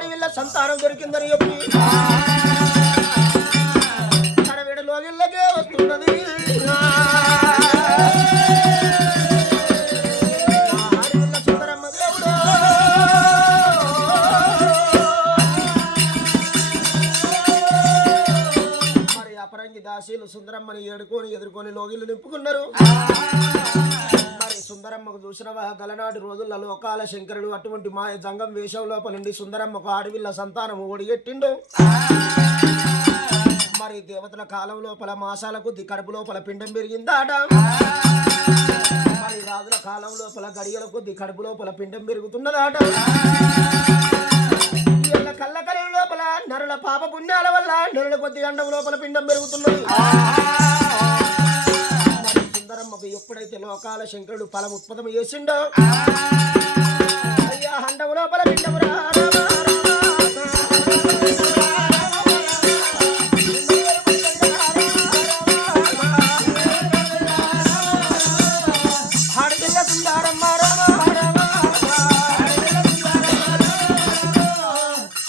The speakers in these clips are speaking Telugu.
ఆడవిల్ల సంతానం దొరికిందని చెప్పి కడవేడ లోగిళ్ళకే వస్తున్నది. ఆడవిల్ల సుందరమ్మ దేవుడు మరి అపరంగి దాసీలు సుందరమ్మని ఎదుర్కొని లోగిళ్ళు నింపుకున్నారు. సుందరమ్మకు చూసినవా గలనాటి రోజుల్లో లోకాల శంకరుడు అటువంటి మాయ జంగం వేషం లోపల నుండి సుందరమ్మకు ఆడవిల్ల సంతానము ఒడిగెట్టిండు. మరి దేవతల కాలం లోపల మాసాల కొద్ది కడుపు లోపల పిండం పెరిగిందాట. మరి రాజుల కాలం లోపల గడియల కొద్ది కడుపు లోపల పిండం పెరుగుతున్నదాట. కళ్ళ కళ లోపల నరుల పాప పుణ్యాల వల్ల నరుల కొద్ది అండం లోపల పిండం పెరుగుతున్నది. సుందరమ్మకు ఎప్పుడైతే లోకాల శంకరుడు ఫలం ఉత్పత్తం చేసిండో అయ్యా హండవు లోపల పిండమురా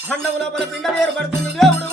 హండవు లోపల పిండం ఏర్పడుతుంది దేవుడు.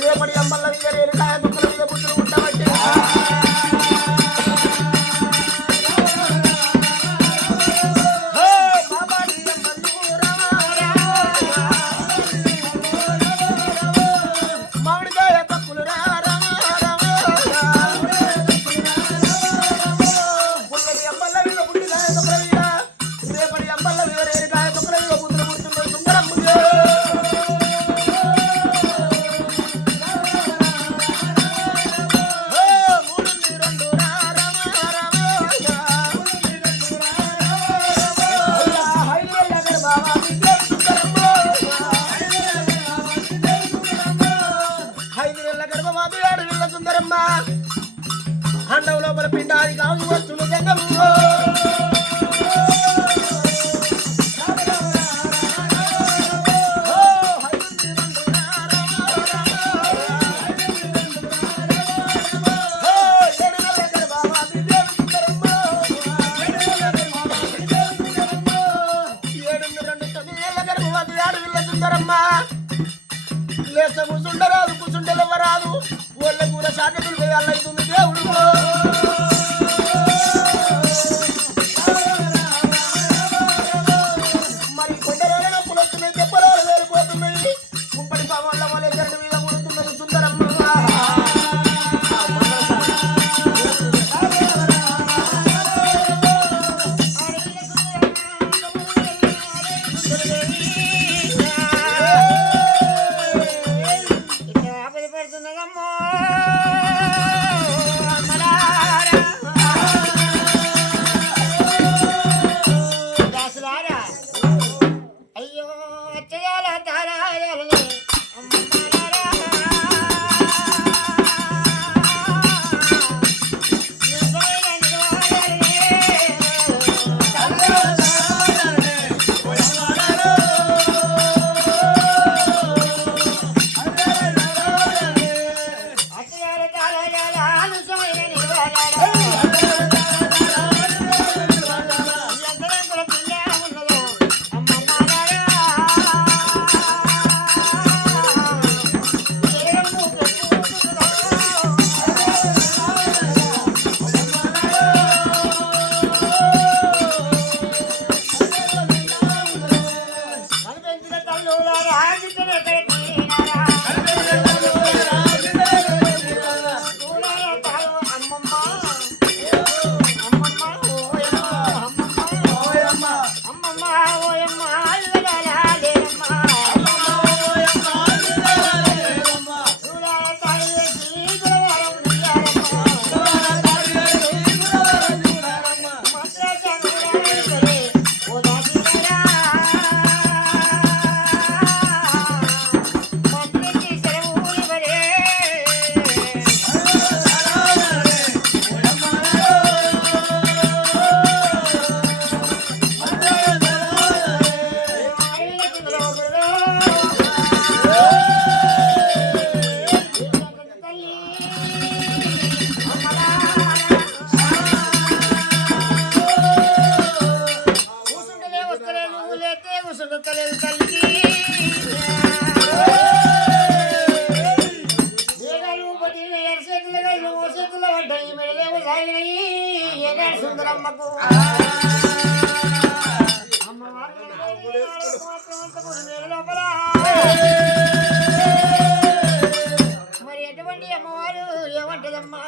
రేపటి అమ్మల మీద రేణుకాయ దుఃఖల మీద బుద్ధులు ఉంటామంటే మామిడికాయ తక్కులు పుల్లడి అమ్మల మీద బుద్ధికాయ దుఃఖల మీద రేపటి అమ్మల మీద రేణుకాయ దుఃఖల మీద బుద్ధులు పుడుతున్నాయి సుందరమ్మ. హండవు లోపల పిండాది కావు వస్తున్న జంగము లేస కూసుండరాదు కూసుండెలవరాదు ఒళ్ళ కూర సాకతులు వేయాలవుతుంది దేవుడు. మరి కొండరోల నొప్పులు వస్తున్నాయి, తెప్పరోలు వేరిపోతున్నాయి, ముప్పటి పావాళ్ళ వాళ్ళ గరడి మీద ముడుతున్నది సుందరమ్మ. అమ్మమ్మ ఓయమ్మ లేరమ్మ సుందరమ్మకు మరి ఎటువంటి అమ్మవారు ఏమంటదమ్మా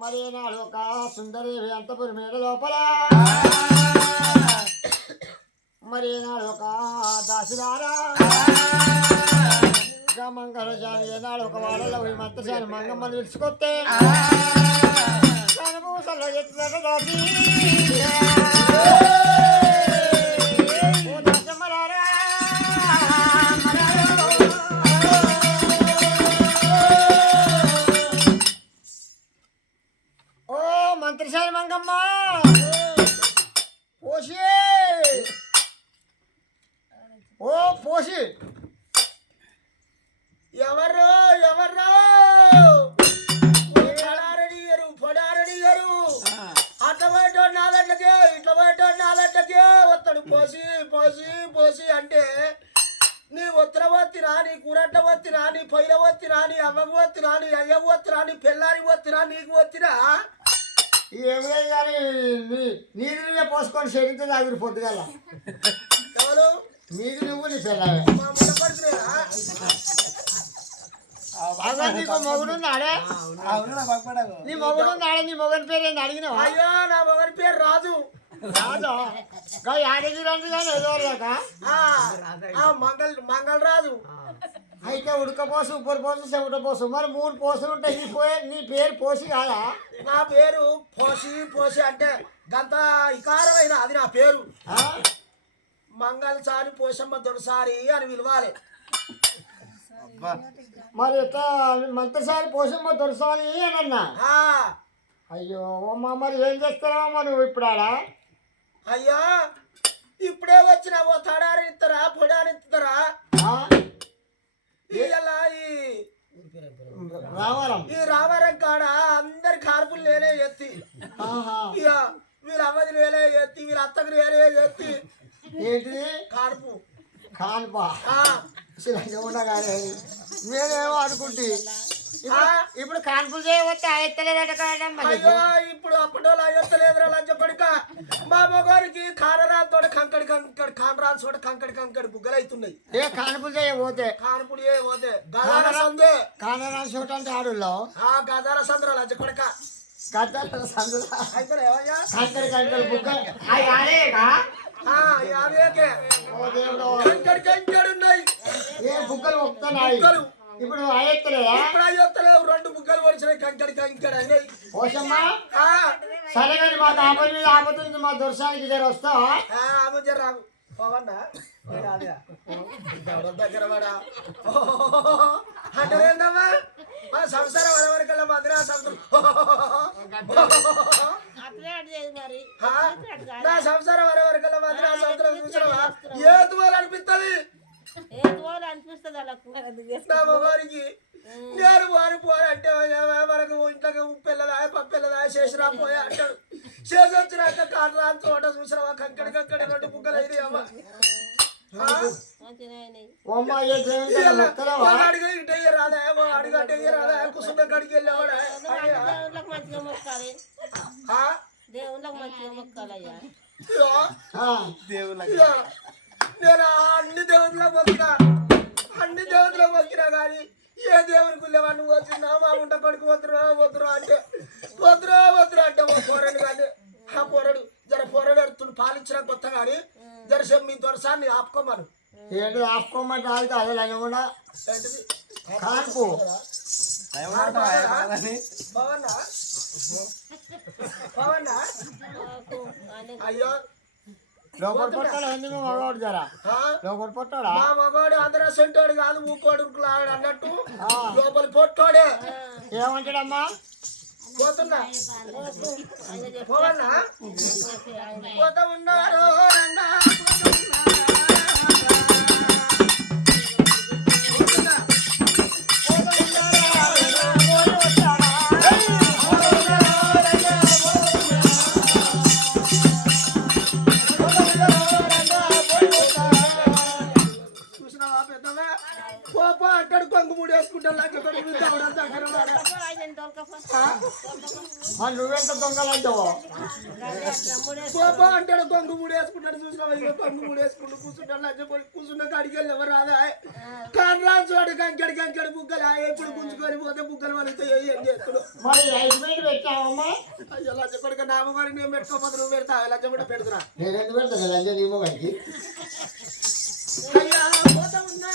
మరి నాడు ఒక సుందరి అంతపురి మేడ లోపల మరి నాడు ఒక దాసిదారా మంగళశాని ఏనాడు ఒక వాడలో పోయి మంత్రశాని మంగమ్మని విడుచుకొస్తే పూసల్లో ఎత్తుదట దాసి ఓ మంత్రశాని మంగమ్మ పోసి ఓ పోసి ఎవర్రో పొడారడి గారు అట్లా బయట నాదంటకే ఇట్లా బయట నాదంటకే వస్తాడు పోసి అంటే నీ ఉత్తర వత్తిరా నీ కూరట్ల వత్తిరా నీ పొయ్యిల వత్తిరా నీ అమ్మకు వత్తిరా నీ అయ్యకు వత్తిరా నీ పిల్లారి వత్తిరా నీకు వత్తిరా ఏమే కానీ నీరు పోసుకొని శరీరం తాగురు పొద్దుగల ఎవరు మీకు నువ్వు నీ పిల్లలే మా ముట్ట పడుతున్నారా నీకు మొగుడున్నాడే నీ మొగుడున్నాడే నీ మొగని పేరు ఏంది అడిగినావా అయ్యో నా మగని పేరు రాజు రాజు యాదగిరి కానీ ఏదో లేక మంగళ రాజు అయితే ఉడకపోసు ఉప్పరి పోసు చెమట పోసు మరి 3 పోసులు ఉంటాయి నీ పేరు పోసి కాదా నా పేరు పోసి అంటే గంత ఇకారమైన అది నా పేరు మంగళసారి పోసమ్మ దొరసారి అని పిలవాలి మరి ఎట్లా మంత్రసారి పోసమ్మ దొరసాని అని అన్నా అయ్యో అమ్మ మరి ఏం చేస్తావమ్మా నువ్వు ఇప్పుడు ఆడ అయ్యో ఇప్పుడే వచ్చిన ఓ తడారి ఇస్తారా పొడారి ఇస్తారా ఈ రామారం కాడ అందరి కార్పులు నేనే ఎత్తి ఇక వీళ్ళ అమ్మది నేనే ఎత్తి వీళ్ళ అత్తకు నేనే ఎత్తి ఏంటి కార్పు కాన్పా ఉండగానే నేనేమో అనుకుంటే ఇప్పుడు కాన్పులు చేయవస్తే ఆయత్తలేదట కాదమ్మా అయ్యో ఇప్పుడు అప్పటోళ్ళు అయ్యత్తలేదురా లంచపడిక మా మగవారికి కానరాలతో కంకడి బుగ్గలు అవుతున్నాయి ఏ కాన్పులు చేయబోతే కానుపులు చేయబోతే గదాల సందే కానరాలు చోట అంటే ఆడుల్లో గదాల సంద్ర లంచపడిక గదాల సందుల అయితే ఏమయ్యా కంకడి బుగ్గలు కంకడి ఉన్నాయి ఏ బుగ్గలు వస్తున్నాయి ఇప్పుడు ఆయత్తలేదా రెండు బుగ్గలు పడిచినాయి కంకడి అయినాయి పోసమ్మా సరే కానీ మాకు ఆపద మీద ఆపతుంది మా దర్శనానికి దగ్గర వస్తావా రాము పవన్నా దగ్గర పడా అంటే ఏందమ్మా మా సంసారం వరవరికల్లా మధురా సంసారం నా సంసారం వరవరికల్లా మధురా సంవత్సరం చూసినవా ఏ తువాలు అనిపిస్తుంది నా మగవారికి నేను పోని అంటే మనకు ఇంట్లోకి ఉప్పెల్లదా పప్పెల్లదా చేసినా పోయా అంటాడు చేసి వచ్చినాక కాటరా తోట చూసినావా కంకడి రెండు బుగ్గలు అయితే అమ్మ అడిగి ఇటే రాదా అడిగి అంటే రాదా కుసుండ కడికి వెళ్ళావాడా నేను అన్ని దేవతలకు మొక్కినా కానీ ఏ దేవుని గుళ్ళేవా నువ్వు వచ్చినా మా ఉంట కొడుకు వద్దురా వద్దురా అంటే వద్దురా వద్దురా అంటే ఓ పోరడు కానీ ఆ పోరడు జర పోరడు ఎడుతుడు పాలించిన కొత్త కానీ జర చెప్పు మీ దొరసాన్ని ఆపుకోమను. ఏంటి ఆపుకోమంటే ఆగితే అదే అని కూడా ఏంటిది కానుకో పవన్నా పవన్నా అయ్యో లోపల పొట్టాడు ఏంది మీ మగవాడు జరా లోపల పొట్టాడా మా మగవాడు అందరూ సెంటోడు కాదు ఊకోడు లాగాడు అన్నట్టు లోపలి పొట్టోడే ఏమంటాడమ్మా పోతున్నా పోవన్నా పోతా ఉన్నారు రంగా పోపో అంటాడు కొంగు మూడు వేసుకుంటాడు నువ్వెంత దొంగలంటావు పోపో అంటాడు కొంగు మూడు వేసుకుంటాడు చూసినావా ఇక కొంగు మూడు వేసుకుంటూ కూర్చుంటాడు లంచపడి కూర్చున్న కాడికి వెళ్ళి ఎవరు రాదా కాని రాని చోటు కంకెడి కంకెడి బుగ్గలు ఎప్పుడు గుంజుకొని పోతే బుగ్గలు మనతో ఏం చేస్తాడు మరి ఐదు పెట్టావమ్మా అయ్యో లంచపడిక నామగారి నేను పెట్టుకోపోతే నువ్వు పెడతా లంచం కూడా పెడుతున్నా నేను ఎందుకు పెడతాను లంజ నీమో గారికి అయ్యా పోతా ఉన్నా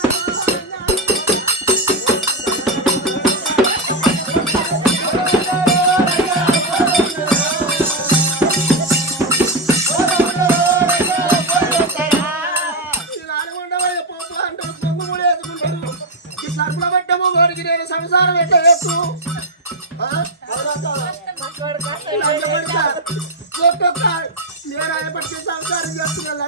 సంసారం ఎట్లా వేస్తూ ఒక్కొక్క నేను ఆయనపడితే సంసారం చేస్తున్నా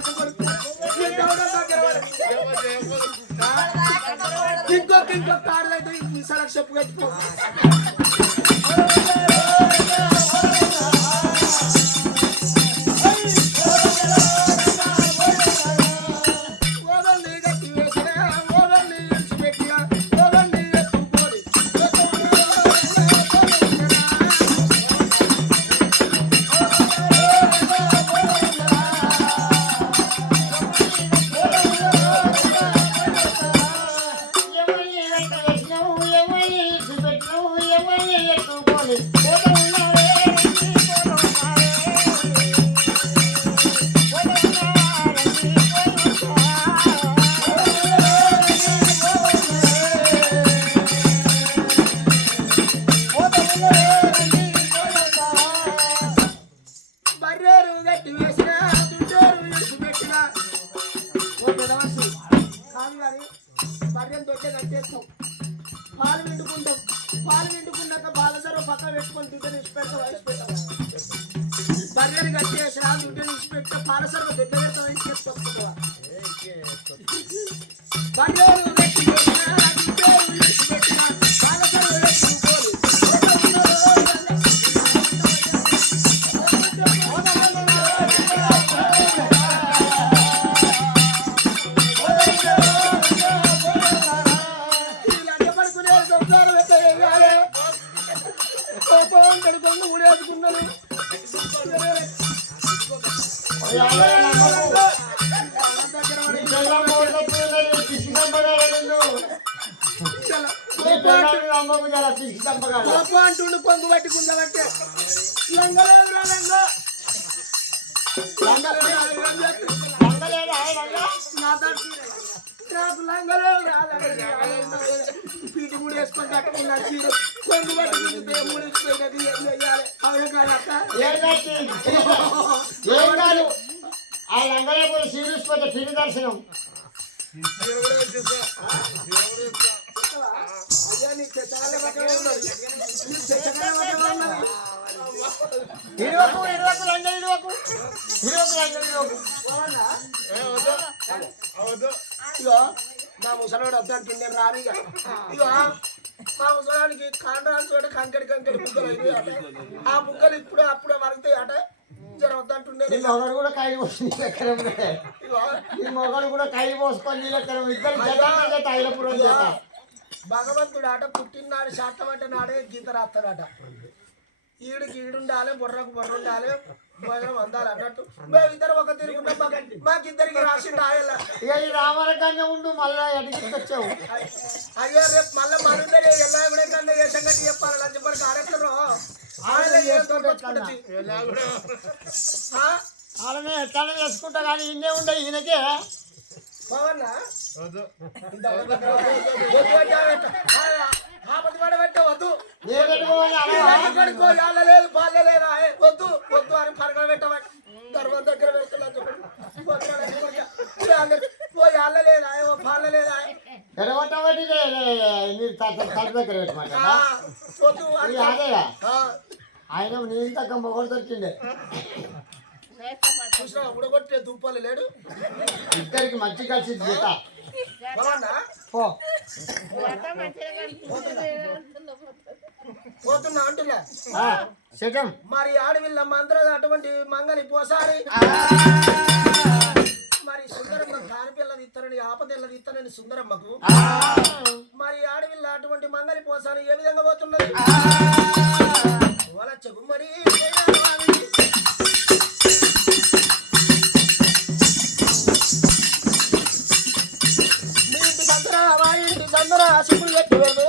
ఇంకొక ఆడదైతే ఈ సలక్ చెప్పు కట్టుకో పాలు విండుకుంటాం పాలు విండుకున్నాక బాలసర్వ పక్క పెట్టుకొని దుడ్డని ఇచ్చిపెడతా వయసు పెట్టాం బర్రెని కట్టేసి దుడ్డని ఇచ్చిపెట్టే పాలసర్వ దుడ్డ పెడతా వయసు చేసుకొచ్చుకుంటావా బర్రెలు అంటుండు పొంగు పట్టుకుందామంటే నాకు లంగలేదు పీటి కూడా వేసుకొని కట్టుకున్నా చీర పొంగు పట్టుకుంటే ముడిచిపోయినది ఏం చెయ్యాలి అవును కాదు ఆ లంగలేపురం సీరియస్పోతే పిల్లి దర్శనం మా ముసలాడు వద్దంటుండే రానిగా ఇక మా ముసలాడికి కాండ్రాని చోట కంకడి బుగ్గలు అయిపోయాట ఆ బుగ్గలు ఇప్పుడు అప్పుడే మరుగుతాయి అట జర వద్దంటుండే మొగడు కూడా కాయ పోసుకొని ఈ మొగడు కూడా కాయ పోసుకొని ఇద్దరు తైలపురం భగవంతుడు ఆట పుట్టినాడు శాతం అంటే నాడే గీత రాస్తాడట ఈడికి ఈడుండాలి బుర్రకు బుర్ర ఉండాలి భోజనం అందాలి అన్నట్టు మేమిద్దరం ఒక తిరుగుంటాం మాకిద్దరికి రాసిండు ఆయన ఇక ఈ రామరకాన్ని ఉండు మళ్ళా ఎడికి వచ్చావు అయ్యో రేపు మళ్ళీ మనుందరే ఎలా కూడా కన్నా ఏ సంగతి చెప్పాలి లంచపడికి ఆడెత్తరు వాళ్ళని ఎట్లా చేసుకుంటా కానీ ఇన్నే ఉండే ఈయనకే పవన్నా వద్దు లేదు పాలే లేదా వద్దు వద్దు అని పరగలు పెట్టమని ధర్మం దగ్గర పెడుతున్నా లేదా పాల లేదా ఎడగొట్టబట్టి తల దగ్గర పెట్టమాట వద్దు అదేగా ఆయన నేను తగ్గ మొగడు దొరికిండే చూసినా ఉడగొట్టే దుంపలు లేడు ఇద్దరికి మంచి కలిసి జత పో పోతున్నా అంటున్నా శకం మరి ఆడవిల్ల మంత్ర అటువంటి మంగళి పోసారి మరి సుందరమ్మ కానిపిల్లది ఇత్తనని ఆపదెల్లది ఇత్తనని సుందరమ్మకు మరి ఆడవిల్ల అటువంటి మంగళి పోసారి ఏ విధంగా పోతున్నది వలచ్చ గుమ్మడి మీ ఇంటి సందర మా ఇంటి సందర శివుడు ఎట్టు వెళ్ళు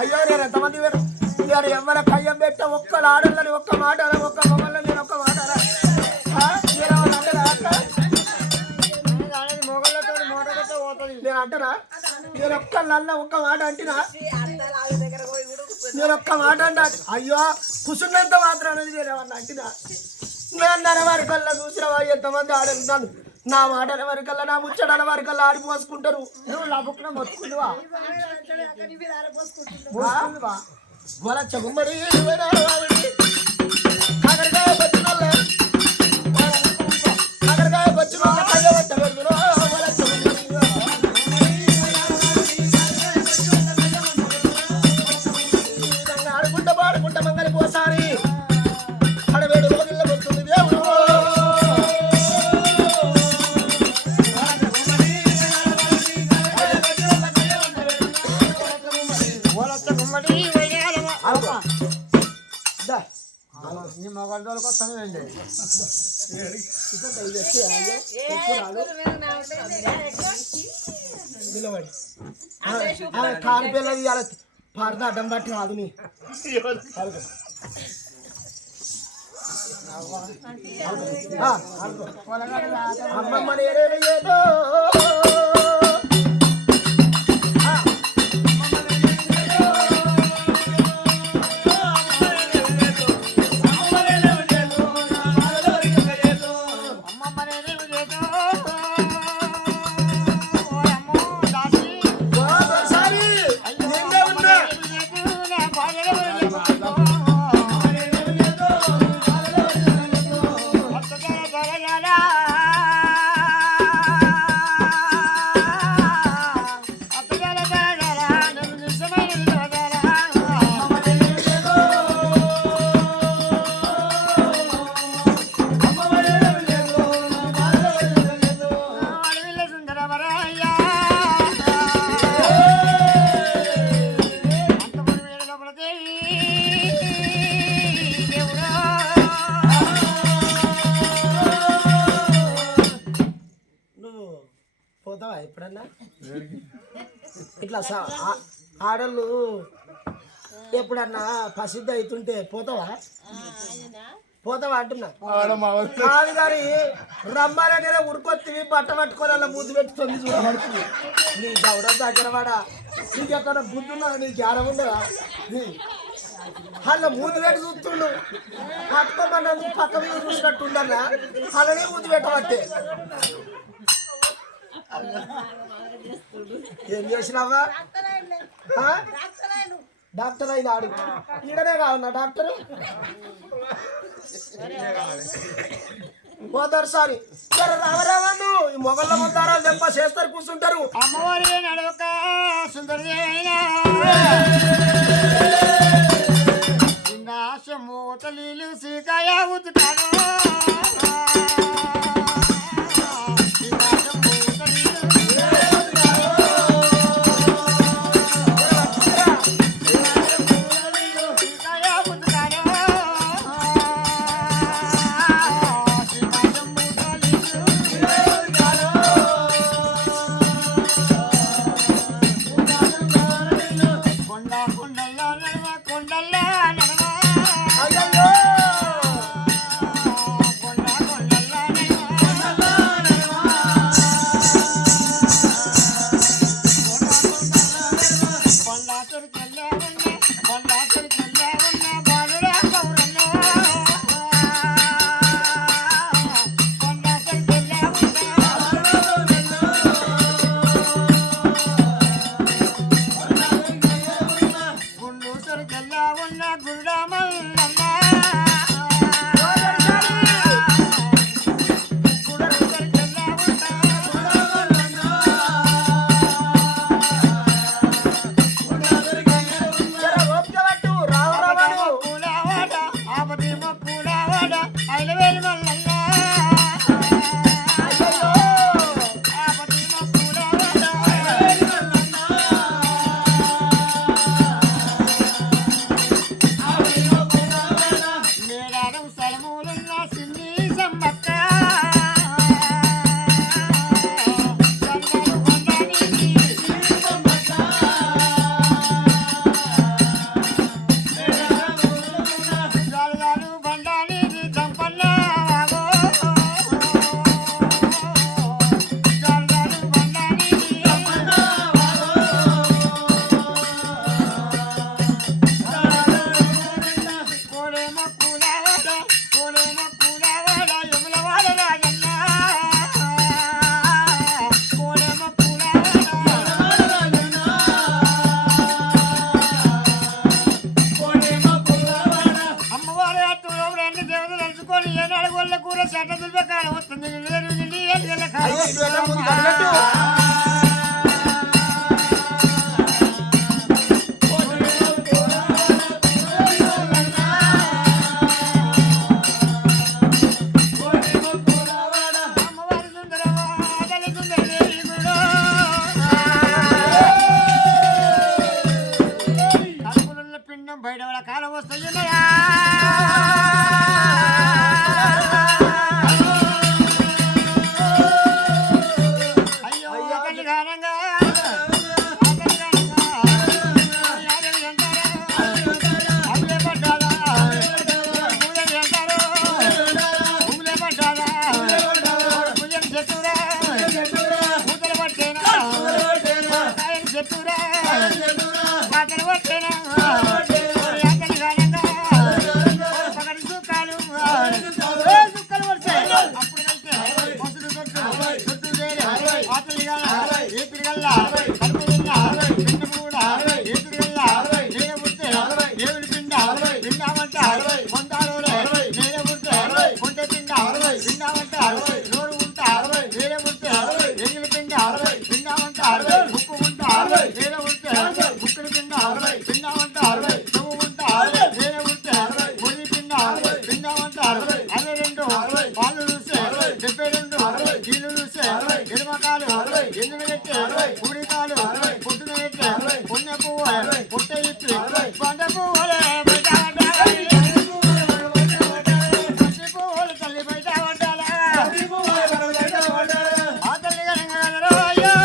అయ్యో నేను ఎంతమంది నేను ఎవరి కయ్యం పెట్ట ఒక్కరు ఆడలని ఒక్క మాట ఒక్క మొగల్ని నేను ఒక్క మాట నేను అంటనా నేను ఒక్కళ్ళన్నా ఒక్క మాట అంటున్నా నేను ఒక్క మాట అంట అయ్యో కుసున్నంత మాత్రం అనేది నేను ఏమన్నా అంటున్నా నేను అనవారికల్లా చూసినవా ఎంతమంది ఆడుతున్నాను నా మాట అనవారికల్లా నా ముచ్చట వారికల్లా ఆడిపోసుకుంటారు నువ్వు లబుక్కున మొత్తుకుందువా వలచ్చ గుమ్మడి కాకరకాయ పచ్చిన కాకరకాయ పచ్చిన కయ్య వంట పెడుతున్నా వలచ్చ గుమ్మడి ఆడుకుంటా పాడుకుంటా మంగళి పోసారి అడవేడు రోజుల్లో వస్తుంది దేవుడు నీ మొగలు తోలుకు వస్తానండి కారు పిల్లది పాడుతా అడ్డం బట్టి రాదు నీ అమ్మమ్మ ఏదో పోతావా ఎప్పుడన్నా ఇట్లా ఆడళ్ళు ఎప్పుడన్నా ప్రసిద్ధి అవుతుంటే పోతావా పోతావా అంటున్నా కాదు కానీ రమ్మానంటే ఉరికొత్తి బట్ట పట్టుకొని అలా ముద్దు పెట్టుకొని చూడబడుతుంది నీ గౌడ దగ్గర వాడా నీకు ఎక్కడ బుద్ధి ఉన్నదా నీ జ్ఞానం ఉండదా అలా మూతి పెట్టి చూస్తుండు పట్టుకోమన్నా పక్క మీద చూసినట్టు ఉండన్నా అలానే మూతి పెట్టబట్టే ఏం చేసినావా డాక్టర్ అయినా ఆడు ఈడనే కావన్నా డాక్టర్ పోతారు రావరావాళ్ళు ఈ మొగళ్ళ ముందారా దెబ్బ చేస్తారు కూర్చుంటారు అమ్మవారి నడవక సుందరి మూతలీలు సీకాయ ఉతుకాను బయట కాలం వస్తాయి Yeah.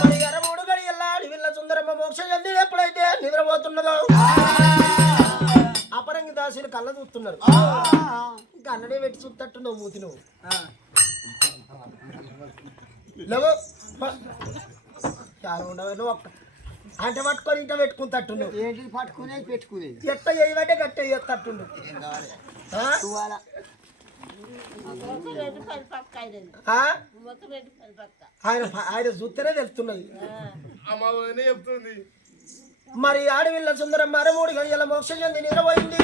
మరి ఎర్రమూడు గడియల్లా అడవిల్ల సుందరమ్మ మోక్షం చెంది ఎప్పుడైతే నిద్రపోతున్నదో అపరంగి దాసులు కళ్ళ చూస్తున్నారు. ఇంకా అన్నడే పెట్టి చూస్తట్టున్నావు మూతి నువ్వు లేవు నువ్వు అంటే పట్టుకొని ఇంట పెట్టుకుంటట్టున్నావు. ఏంటి పట్టుకునేది పెట్టుకునేది ఎట్ట చేయమంటే గట్ట చేస్తట్టుండు. ఆయన చూస్తేనే తెలుస్తున్నది. మరి ఆడవిల్ల సుందరం మరమూడు గడియల మోక్షం చెంది నిద్రపోయింది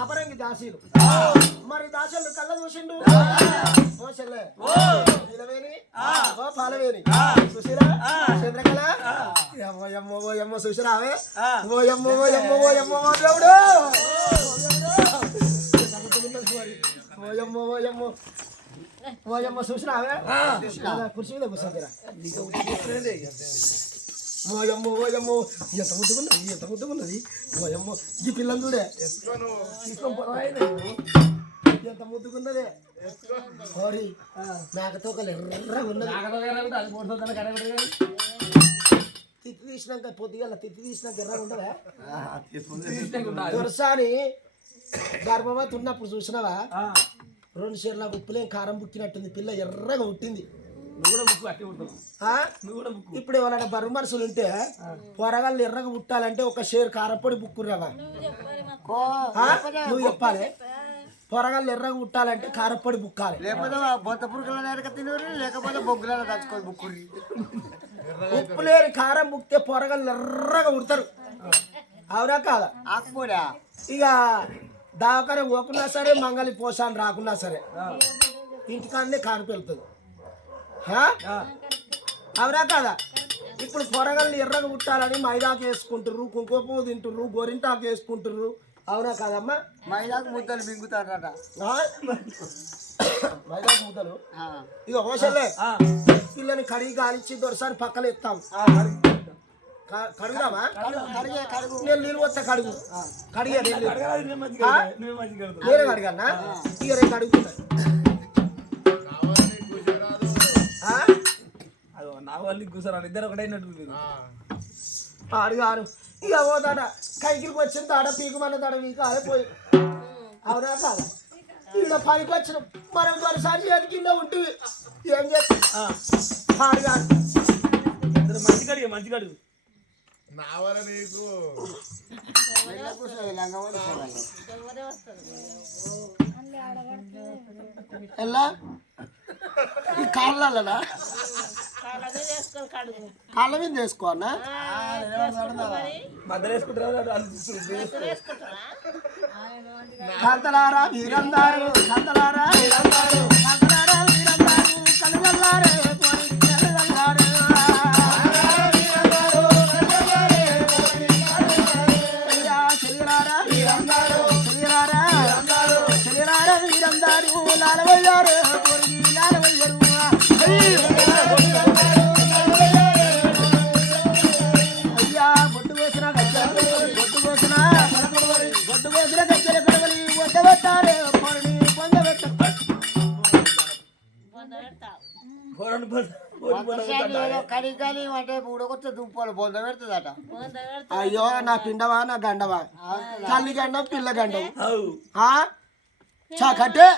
అపరంగి దాసీలు. మరి దాసీలు కళ్ళ చూసిండు. ఓ చెల్లె నీలవేణి ఓ పాలవేణి సుశీల చంద్రకళ ఎమ్మో సుశీరావే ఓ ఎమ్మో ఓ ఎమ్మో ఓ ఎమ్మో దేవుడు ఓయమ్మో ఓయమ్మో ఓయమ్మో చూసినావే కుర్చీ మీద కూర్చోరా. ఓయమ్మో ఓయమ్మో ఎంత ముద్దుకున్నది ఓయమ్మో ఈ పిల్లలు చూడే ఎంత ముద్దుకున్నదే ఓరి నాకతో తిత్తి తీసినాక పొద్దుగల తిత్తి తీసినాక ఎర్రగా ఉండదా దొరసాని గర్భవతి ఉన్నప్పుడు చూసినావా 2 షేర్ల ఉప్పులేం కారం బుక్కినట్టుంది పిల్ల ఎర్రగా పుట్టింది. ఇప్పుడు ఎవరైనా బరువు మనుషులు ఉంటే పొరగాళ్ళు ఎర్రగా పుట్టాలంటే 1 షేర్ కారపొడి బుక్కురావా నువ్వు చెప్పాలి. పొరగాళ్ళు ఎర్రగా పుట్టాలంటే కారపొడి బుక్కాలి. లేకపోతే బొత్త పురుగుల నేరక తినరు లేకపోతే బొగ్గుల దాచుకొని బుక్కురి. ఉప్పు లేని కారం బుక్తే పొరగాళ్ళు ఎర్రగా పుడతారు. అవునా కాదా? ఆకుపోడా ఇక దావకానే పోకున్నా సరే మంగళి పోషాన్ని రాకున్నా సరే ఇంటికాడనే కానుక వెళ్తుంది. అవునా కాదా? ఇప్పుడు పొరగల్ని ఎర్రగా పుట్టాలని మైదాకు వేసుకుంటుర్రు, కుంకుమ పువ్వు తింటుర్రు, గోరింటాకు వేసుకుంటుర్రు. అవునా కాదమ్మా? మైదాకు ముద్దలు మింగుతారట. మైదాకు ముద్దలు ఇక ఓసలే పిల్లని కడిగి గాలిచ్చి దొరసారి పక్కన ఎత్తాం. కడుగుదామా? నేను నీళ్ళు వస్తా కడుగు కడిగే వేరే కడిగన్నా ఇక రేపు కడుగుతున్నా అడిగాను. ఇక పోతాడ కైకిలికి వచ్చిన తాడ పీకుమన్న తాడ మీకు అదే పోయి. అవునా కాదు? ఇలా పనికి వచ్చిన మనం మరోసారి చేతి కింద ఉంటుంది ఏం చేస్తా అడిగాను. మంచి కడుగు ఎలా ఈ కాళ్ళనా కాళ్ళ మీద వేసుకోనా కాంతలారా వీరందారు కాంతలారా వీరందారు కాంతలారా వీరందారు కలుగల్లారే కడిగాలి అంటే ఊడకొచ్చే దుంపలు బొంద పెడుతుందట. అయ్యో నా పిండవా నా గండవా తల్లి గండం పిల్ల గండం చాకట్టే.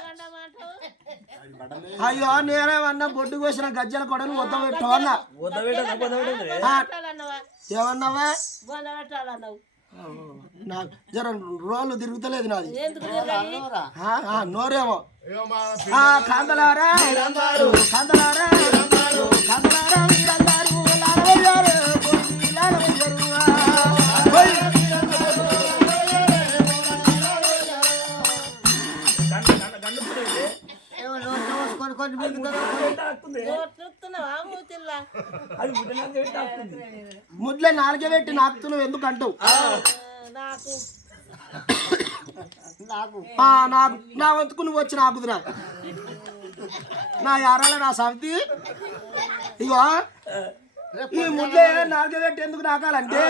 అయ్యో నేనేమన్నా బొడ్డు కోసిన గజ్జల కొడని వద్ద పెట్టు అన్నా ఏమన్నావా? జర రోళ్ళు తిరుగుతలేదు నాది నోరేమో. కాంతలారా కాంతలారా కాంతలారా వీరందారు లాలవయ్యారు ముద్దులే 4 పెట్టి నాకుతున్నావు ఎందుకు అంటావు? నాకు నా వంతుకు నువ్వు వచ్చి నాకుదురా నా యారాల నా సమితి. ఇగో ఈ ముద్దే 4 పెట్టి ఎందుకు నాకాలంటే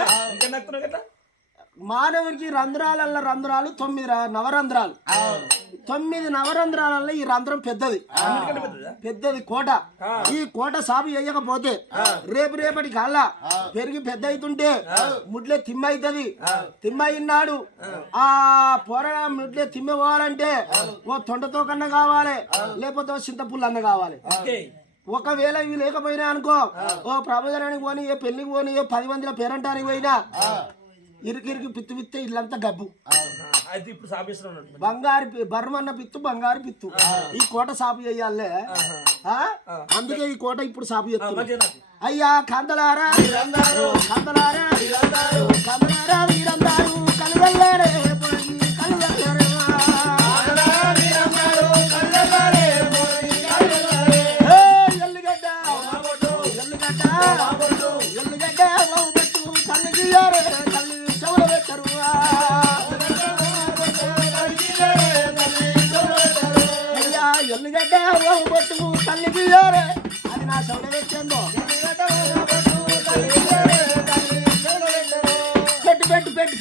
మానవునికి రంధ్రాలు 9 నవరంధ్రాలు. 9 నవరంధ్రాలలో ఈ రంధ్రం పెద్దది కోట. ఈ కోట సాపు వేయకపోతే రేపటి కల్లా పెరిగి పెద్ద అవుతుంటే ముడ్లే తిమ్మ అవుతుంది. తిమ్మ అయినాడు ఆ పోరగా ముడ్లే తిమ్మ పోవాలంటే ఓ తొండతో కన్నా కావాలి, లేకపోతే చింతపుల్లు అన్న కావాలి. ఒకవేళ ఇవి లేకపోయినా అనుకో, ఓ ప్రబోధనానికి పోని, ఏ పెళ్లికి పోని, ఏ 10 మందిలో పేరంటానికి పోయినా ఇరికి పిత్తే ఇల్లంతా గబ్బు. బంగారు బర్రమన్న పిత్తు బంగారు పిత్తు. ఈ కోట సాపు చేయాలే, అందుకే ఈ కోట ఇప్పుడు సాపు చేస్తున్నా. అయ్యా కందలారా కందలారా కందలారా వీరందారు కలుగల్లారే ఎల్లుగడ్డ బొట్టు తల్లికి అది నా సౌడ పెట్టేందో.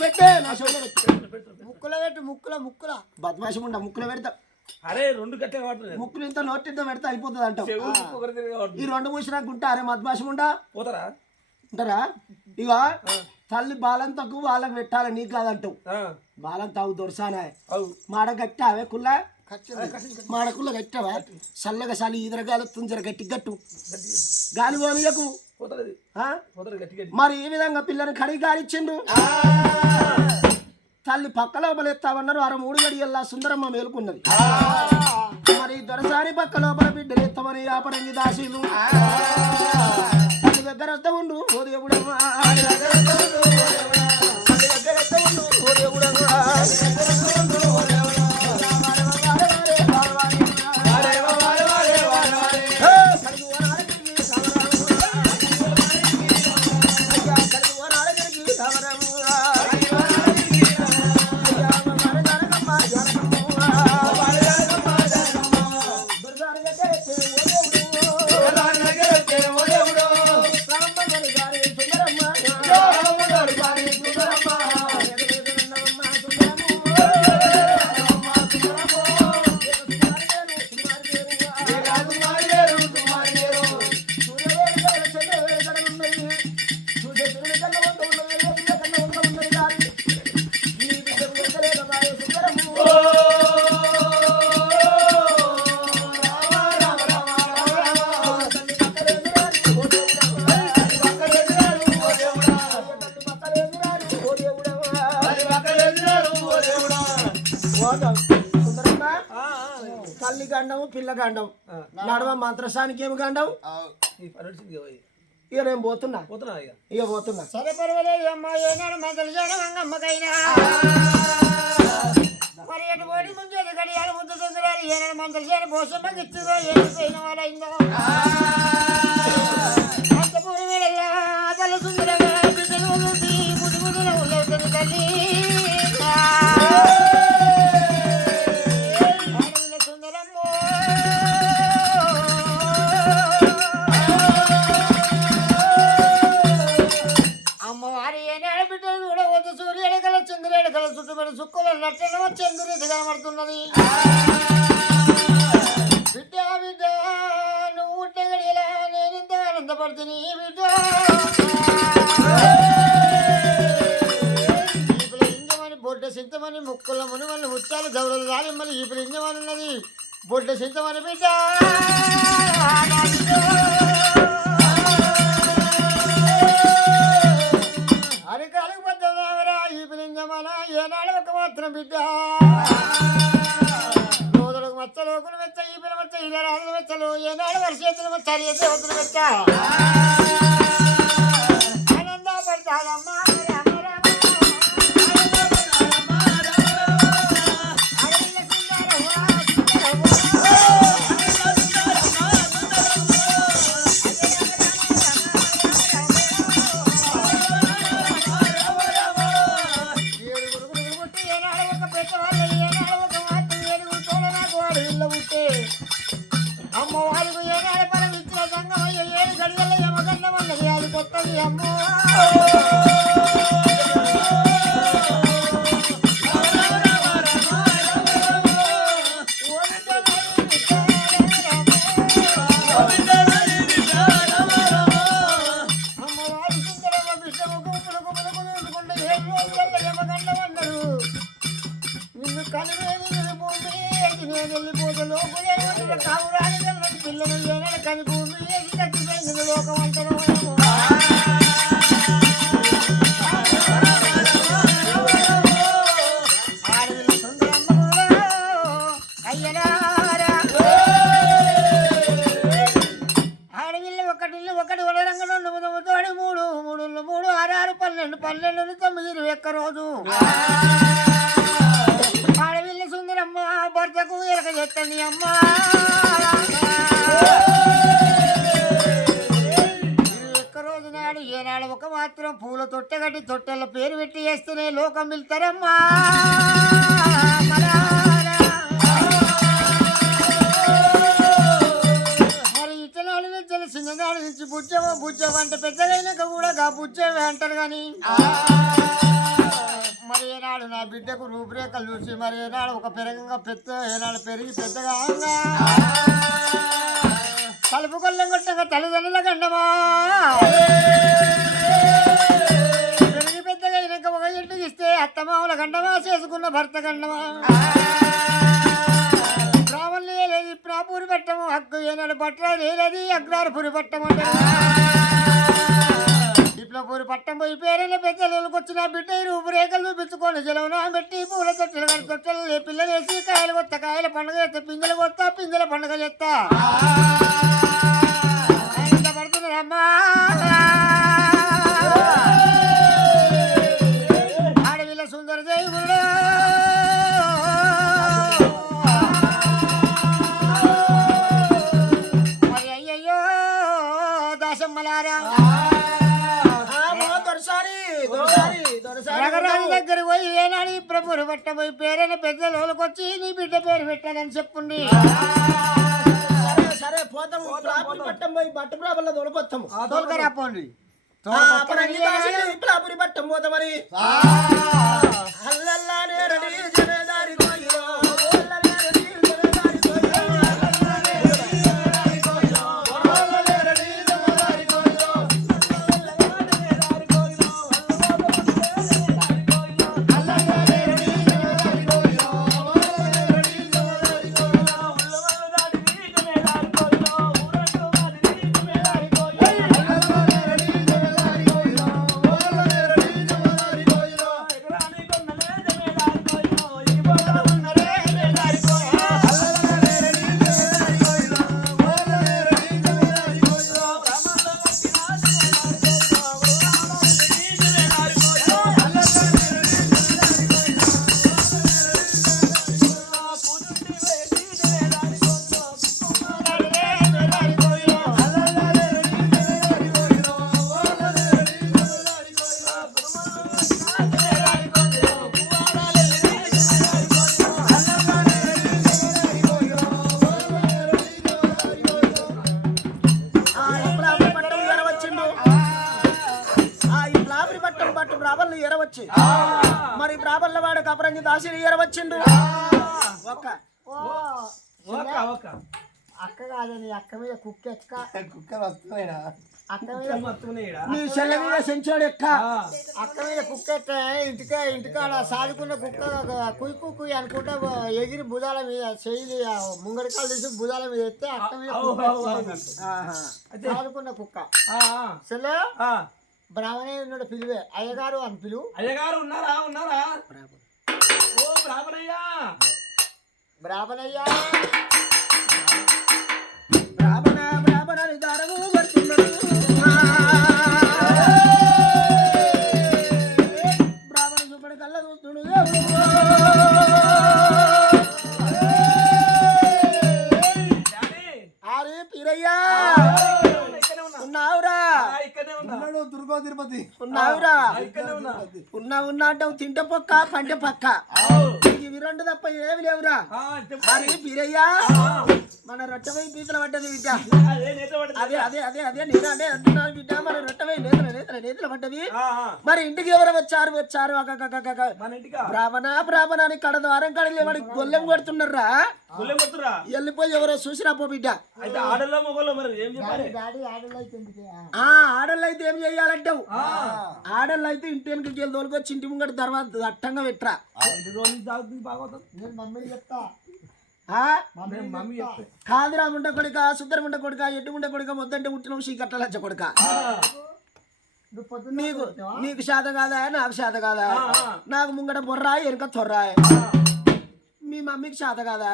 పెట్టే నా సౌడ ముక్కుల బద్మాషం ఉండ ముక్కులో పెడతా. అరే 2 గట్ల ముక్కులు ఇంత నోటితో పెడితే అయిపోతుంది అంటావు. ఈ 2 మూసినాకుంటా అరే మద్మాషం ఉండా పోతారా ఉంటారా? ఇక తల్లి బాలం తక్కువ వాళ్ళకి పెట్టాలి, నీకు కాదంటావు. బాలం తావు దొరసానా మాడ గట్టావే కుల్ల మాడకుల్ల కట్టావా? చల్లగా చలి ఈదరగాలి తుంజర గట్టి గట్టు గాలి పోనీయకు. మరి ఈ విధంగా పిల్లని కడిగి గాలిచ్చిండు. తల్లి పక్క లోపల ఎత్తామన్నారు. 3 గడియల్లా సుందరమ్మ మేలుకున్నది. మరి దొరసాని పక్క లోపల బిడ్డలు ఎత్తామని ఆపరంగి దాసీలు తల్లి దగ్గర వస్తా ఉండు ఓ దేవుడమ్మా, తల్లి దగ్గర వస్తా ఉండు ఓ దేవుడమ్మా. తల్లి గండం పిల్ల గండం నడవ మంత్రసానికి ఏమి గండం. ఇక నేను పోతున్నా ఇక పోతున్నా. సరే పర్వాలేదు అమ్మా, ఏనాడు మందలు చేయడం అమ్మకైనా మరి ఎటు పోటీ ముంచేది గడియాలు ముద్దు తొందరాలు ఏనాడు మందలు చేయడం పోసమ్మకి ఇచ్చిందో ఏమైపోయిన వాళ్ళైందో. అంత పూరి మీద తల్లి సుందరగా బిడ్డలు ముద్దు ముద్దులో ఉండవుతుంది తల్లి. సుక్కులు నచ్చడం చంద్రుడి కనబడుతున్నది. బిడ్డ బిడ్డ నువ్వు ఉంటే గడియలా నేనింత ఆనందపడుతుంది బిడ్డ. ఈపుల ఇంజమని బొడ్డ సింతమని ముక్కుల మునిమల్ని ముత్యాలు దౌడలు దాని మళ్ళీ ఈపుల ఇంజమని ఉన్నది బొడ్డ సింతమని బిడ్డ. అరికాలకు పద్దరా ఈపుల ఇంజమన ఏనాడు ఒక మాత్రం బిడ్డ. రోజులకు మచ్చలోకులు మెచ్చ ఈపిల మచ్చ ఇలా రాజులు మెచ్చలు ఏనాడు వర్షేతులు మచ్చ దేవతలు మెచ్చ ఆనందపడతాడమ్మా. అమ్మవారికి ఏనాడు పరం ఇచ్చిన సంగమయ్య 7 గడియల లోకమంతరో ఆడవిల్ల సుందరమ్మ అయ్యనారా ఆడవిల్ల ఒకటి వడరంగంలో 9 3 3 3 6 6 12 9 21 రోజు ఆడవిల్ల సుందరమ్మ భర్తకు ఎరక చెత్తని అమ్మ రోజు నాడు ఏనాడు ఒక మాత్రం పూల తొట్టె కట్టి తొట్టెల పేరు పెట్టి వేస్తేనే లోకం వెళ్తారమ్మా మరి ఇతనాడు నుంచి చిన్ననాడు నుంచి బుజ్జవ అంటే పెద్దగైనాక కూడా గా బుజ్జవే అంటారు కానీ మరి ఏనాడు నా బిడ్డకు రూపురేఖలు చూసి మరి ఏనాడు ఒక పెరగంగా ఏనాడు పెరిగి పెద్దగా తలుపు కొల్లం కొట్టగా తల్లిదండ్రుల గండమా పెరిగి పెద్దగా అయినాక ఒక ఇంటికి ఇస్తే అత్తమామల గండమా చేసుకున్న భర్త గండమా బ్రాహ్మణులు లేదు ప్రాపూరి పట్టము హక్కు ఏనాడు పట్ల లేదది అగ్రారు పురి పట్టం అంటారు పూరి పట్టం పోయి పేరైన పెద్దలకు వచ్చిన బిడ్డ రూపురేఖలు చూపించుకొని జలవునా పెట్టి పూల తొట్టెలు కానీ తొట్టెలు పిల్లలు వేసి కాయలు కొత్త కాయల పండుగ చేస్తా పింజలు కొత్త పింజల పండుగ చేస్తా పడుతున్నారమ్మా ఆడవిల్ల సుందర దేవుడు మరి అయ్యయ్యో దాసమ్మలారా నగరాల దగ్గర పోయి ఏనాడు ప్రభురు పట్టబోయి పేరైన పెద్ద లోలకొచ్చి నీ బిడ్డ పేరు పెట్టాలని చెప్పుండి సరే పోతాము పట్టం పోయి బట్ట ప్రాబల్లో తోలుకొస్తాము తోలుకరా పోండి పట్టం పోతామని అల్లల్లానే రెడీ జనేదారి కోయిలో ఎరవచ్చి మరి బ్రాబల్ల వాడు కపరంగి దాసి ఎరవచ్చిండు అక్క కాదని అక్క మీద కుక్క వస్తున్నాయినా అక్క మీద నీ చెల్ల మీద సెంచోడు ఎక్క అక్క మీద కుక్క ఇంటికాడ సాదుకున్న కుక్క కుయ్యి అనుకుంటా ఎగిరి భుజాల మీద చెయ్యి ముంగడికాలు తీసి భుజాల మీద ఎత్తే అక్క మీద సాదుకున్న కుక్క చెల్లె బ్రాహ్మణే ఉన్నాడు పిలువే అయ్యగారు అని పిలువు అయ్యగారు ఉన్నారా ఓ బ్రాహ్మణయ్యా బ్రాహ్మణయ్యా బ్రాహ్మణ దారము పడుతున్నాడు బ్రాహ్మణ చూపడి కళ్ళ చూస్తుడు ఆరే పీరయ్యా ఉన్నావురా దుర్గో తిరుపతి ఉన్నావురా ఉన్నా అంటావు తింటే పక్క పంట పక్క ఇవి రెండు తప్ప ఏమి లేవురా అరే పీరయ్యా మన రొట్టెపై పీతలు పడ్డది బిడ్డ అదే అదే అదే అదే నేను అదే అంటున్నాను బిడ్డ మన రొట్టెపై నేతలు పడ్డది మరి ఇంటికి ఎవరు వచ్చారు బ్రాహ్మణ అని కడ ద్వారం కడలే వాడికి గొల్లెం కొడుతున్నారా వెళ్ళిపోయి ఎవరో చూసిరా పో బిడ్డ ఆడళ్ళు అయితే ఏం చెయ్యాలంటావు ఆడళ్ళు అయితే ఇంటి వెనకకి వెళ్ళి తోలుకొచ్చి ఇంటి ముంగట తర్వాత అట్టంగా పెట్టరా నేను మమ్మీని చెప్తా ఆ? మమ్మీ చెప్తే కాదురా ముండ కొడుక సుద్దర ముండ కొడుక ఎటు ముండ కొడుక మొద్దంటే పుట్టిన చీకట్ల లచ్చ కొడుక నువ్వు పొద్దున్న నీకు నీకు శాత కాదా నాకు శాత కాదా నాకు ముంగట బొర్రా వెనుక తొర్రా మీ మమ్మీకి శాత కాదా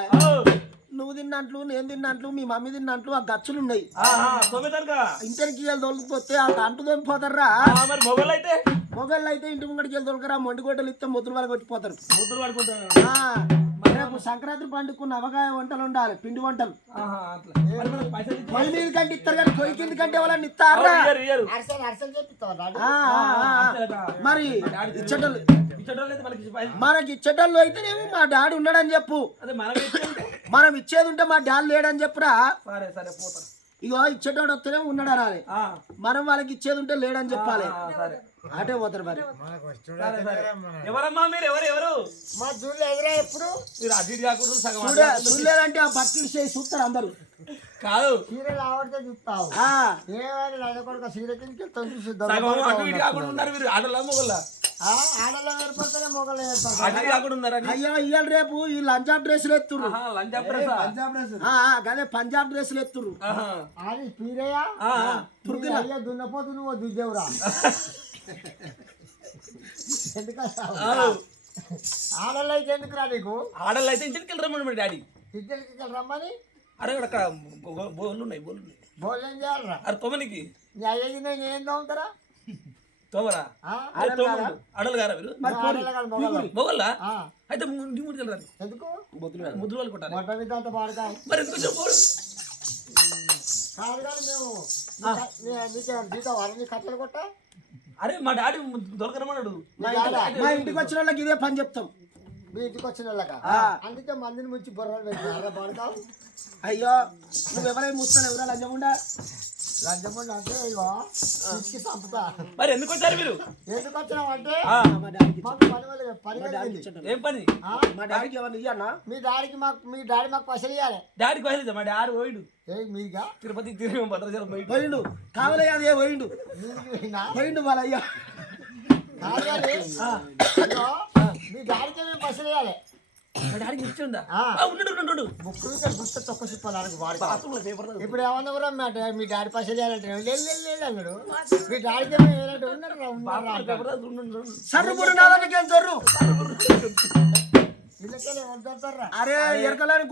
నువ్వు తిన్నట్లు నేను తిన్నట్లు మీ మమ్మీ తిన్నట్లు ఆ గచ్చులు ఉన్నాయి ఇంటికి వెళ్ళి తోలుకుపోతే ఆ అంటు తోలిపోతారా మరి మొబైల్ అయితే మొగళ్ళు అయితే ఇంటి ముంగడికి వెళ్ళి తోలుకరా మొండి గొడ్డలు ఇస్తే ముద్దులు వాళ్ళకి కొట్టిపోతారు ముద్దులు పడుకుంటాను రేపు సంక్రాంతి పండుగకు నవకాయ వంటలు ఉండాలి పిండి వంటలు పొయ్యి మీద కంటే ఇస్తారు కానీ పొయ్యి కింద కంటే వాళ్ళని ఇస్తారా అరసలు చెప్పిస్తావా మరి ఇచ్చటోళ్ళు మనకి ఇచ్చేటోళ్ళు అయితేనేమో మా డాడీ ఉన్నాడని చెప్పు మనం ఇచ్చేది ఉంటే మా డాడీ లేడని చెప్పురా ఇగో ఇచ్చేటోడు వస్తేనే ఉన్నాడు అనాలి మనం వాళ్ళకి ఇచ్చేది ఉంటే లేడని చెప్పాలి అటే పోతారు మరి ఎవరమ్మా మీరు ఎవరు మా జూన్లో ఎదురా ఎప్పుడు మీరు అటు కాకుండా చూడలేదంటే ఆ బట్టలు చేసి చూస్తారు అందరూ కాదు సీరియల్ ఆవిడితే చూస్తావు ఏమైనా నడకొడుక సీరియల్ కింద చూసి అటు ఇటు కాకుండా ఉన్నారు మీరు ఆడలా మొగల్లా ఆడలో ఏర్పడతానే మొగలు ఏర్పడతారు అటు కాకుండా ఉన్నారని అయ్యో ఇవాళ రేపు ఈ లంజాబ్ డ్రెస్సులు ఎత్తురు అదే పంజాబ్ డ్రెస్సులు ఎత్తురు అది పీరయ్యా అయ్యా దున్నపోతు నువ్వు దుద్దేవురా ఎందుకంటే ఆడల్లో అయితే ఎందుకురా నీకు ఆడల్లో అయితే ఇంటికి రమ్మని మరి డాడీ ఇంటికి రమ్మని అరే అక్కడ బోళ్ళు ఉన్నాయి భోజనం చేయాలరా అరే తొమ్మనికి నీ అయ్యి నేను ఏం తోముతారా తోమరా అడలు గారా మీరు మొగల్లా అయితే మూడు వెళ్ళరా ఎందుకు ముద్దులు వాళ్ళు కొట్టాలి మొట్ట మీద అంత పాడతాం మరి ఎందుకు చెప్పు కాదు కానీ మేము నీకు జీతం వాళ్ళని కట్టలు కొట్ట అరే మా డాడీ దొరకరమన్నాడు మా ఇంటికి వచ్చిన వాళ్ళకి ఇదే పని చెప్తాం మీ ఇంటికి వచ్చిన వాళ్ళక అందుకే మందిని ముంచి బొర్రలు పెట్టినారా పడతాం అయ్యో నువ్వు ఎవరైనా ముస్తాను ఎవరా లంచముండా లంచముండ అంటే ఇవో పిచ్చికి చంపుతా మరి ఎందుకు వచ్చారు మీరు ఎందుకు వచ్చినావు అంటే మాకు పని ఏం పని మా డాడీకి ఎవరిని ఇయ్యన్నా మీ డాడీ మాకు పైసలు ఇవ్వాలి డాడీకి వయసు మా డాడీ పోయిడు ఏ మీగా తిరుపతి తిరిగి భద్రాచలం పోయిండు కావలే అదే పోయిండు పోయిండు వాళ్ళ అయ్యా కాదు కానీ మీ డాడీకి మేము పైసలు ఇవ్వాలి మా డాడీకి ఇచ్చిందా ఉన్నాడు ముక్కు గుర్త తొక్క చెప్పాలి వాడికి ఇప్పుడు ఏమన్నా మీ డాడీ పైసలు ఇవ్వాలంటే లేదు అన్నాడు మీ డాడీకి ఏమంటే ఉన్నాడు సర్రు నాదనికి జర్రు వీళ్ళకెళ్ళి వద్దారా అరే ఎరకలని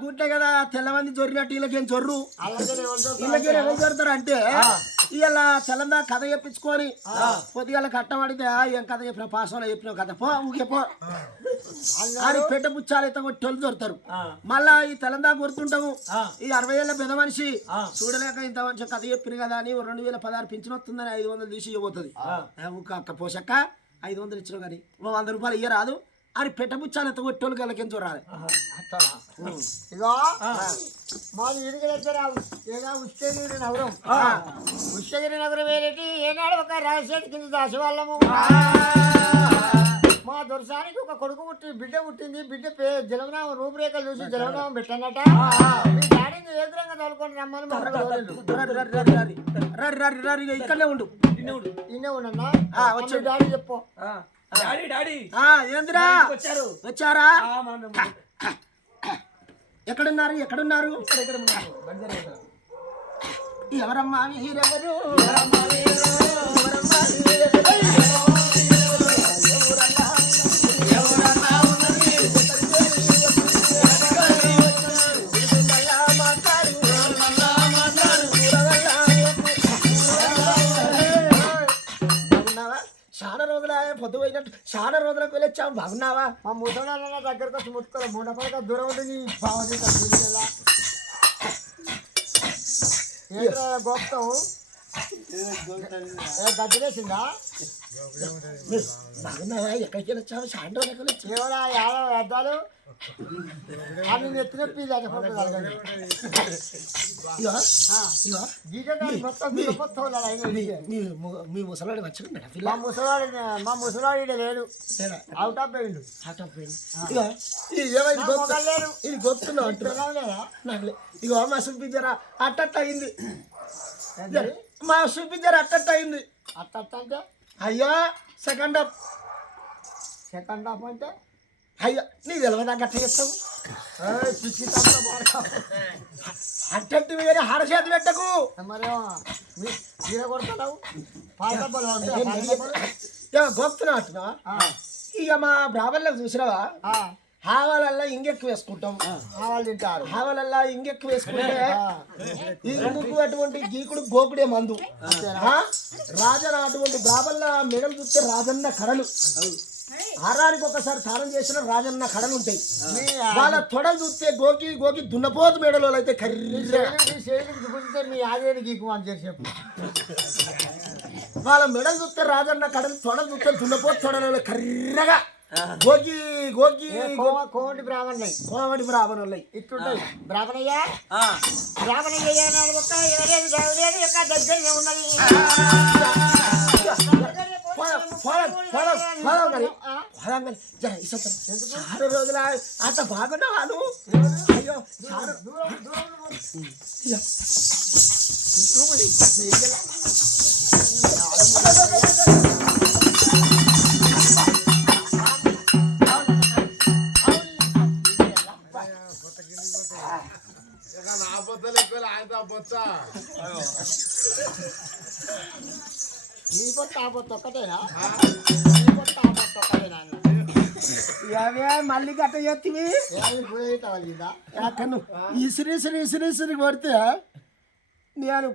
గుట్టే కదా తెల్లమంది జొరినట్టు వీళ్ళకేం జొర్రు వీళ్ళకి ఎవరు జరుగుతారు అంటే ఇలా తెలందా కథ చెప్పించుకొని పొద్దుగాల కట్టమడితే ఏం కథ చెప్పిన పాసంలో చెప్పిన కథ పో ఊకే పో అని పెట్ట పుచ్చాలు అయితే కొట్టోళ్ళు దొరుకుతారు మళ్ళా ఈ తెలందా గుర్తుంటాము ఈ 60 ఏళ్ళ పెద్ద మనిషి చూడలేక ఇంత మంచి కథ చెప్పిన కదా అని 2016 పింఛన్ వస్తుందని 500 తీసి ఇవ్వబోతుంది అక్క పోషక్క 500 ఇచ్చిన కానీ 100 రూపాయలు ఇయ్యరాదు అని పెట్టబుచ్చాలి కొట్టోళ్ళు గలకేం చూడాలి ఇగో మాది ఇరుగు దగ్గర ఉష్ణగిరి నగరం ఉష్ణగిరి నగరం ఏంటి ఏనాడు ఒక రాజశేఖర్ కింద దాసివాళ్ళము మా దొరసానికి ఒక కొడుకు బిడ్డ పుట్టింది బిడ్డ జలవనామం రూపురేఖలు చూసి జలవనామం పెట్టనట మీ డాడీని ఎదురంగా తోలుకొని రమ్మని ఇక్కడనే ఉండు ఇన్నే ఉండన్నా వచ్చి డాడీ చెప్పు డాడీ ఏందిరా వచ్చారు వచ్చారా ఎక్కడున్నారు ఎవరమ్మా మీరెవరు పొద్దు పోయినట్టు చాలా రోజులకు వెళ్ళొచ్చావు బాగున్నావా మా ముసలి దగ్గరకు వచ్చి ముట్టుకోలే మూడపడక దూరం ఉంటుంది గొప్పం గద్దలేసిందా బాగున్నావా ఎక్కడికి వెళ్ళొచ్చావు చాలా రోజులకు వెళ్ళొచ్చు కేవలం 50 అద్దాలు అని ఎత్తిన పీజా మీ ముసలాడు వచ్చి మా ముసలాడు లేడు అవుట్ ఆఫ్ పోయిండు ఇది గొప్పతున్నావు అంటున్నా ఇగో మా చూపించారా అట్ట అయింది మా చూపించారు అట్ట అయింది అట్ట అంటే అయ్యో సెకండ్ హాఫ్ అంటే అయ్యో నీ తెలియదా గట్ట చేస్తావు పిచ్చి తప్ప బాగా అట్టంటి వేరే హరచేత పెట్టకు మరేమో మీద కొడతావు పాల డబ్బాలు ఉంటాయి, పాల డబ్బాలు. గోపుతున్నా అంటున్నా ఇక మా బ్రాహ్మణులకు చూసినావా హావాలల్లా ఇంకెక్కువ వేసుకుంటాం ఆవాలు తింటారు. హావాలల్లా ఇంకెక్కువ వేసుకుంటే ఇందుకు అటువంటి గీకుడు గోకుడే మందు రాజన అటువంటి బ్రాహ్మణుల మెడలు చూస్తే రాజన్న కడలు ఆరానికి ఒకసారి స్నానం చేసిన రాజన్న కడలు ఉంటాయి వాళ్ళ తొడలు చూస్తే గోకి గోకి దున్నపోతు మెడలో అయితే కర్రీ మీ ఆదేది గీకు అని చెప్పు. వాళ్ళ మెడలు చూస్తే రాజన్న కడలు తొడలు చూస్తే దున్నపోతు తొడలో కర్రగా గోకి గోకి కోమటి బ్రాహ్మణులు కోమటి బ్రాహ్మణులు ఇట్లుంటాయి. బ్రాహ్మణయ్య బ్రాహ్మణయ్య దగ్గరనే ఉన్నది. చాలా రోజుల అంత బాగున్నావాను అయ్యో నీ పొట్ట ఆ పొట్ట ఒక్కటేనా? నీ పొట్ట ఆ పొట్ట ఒక్కటేనా అన్న? మళ్ళీ గట్ట ఎత్తివి ఇసిరి పడితే నేను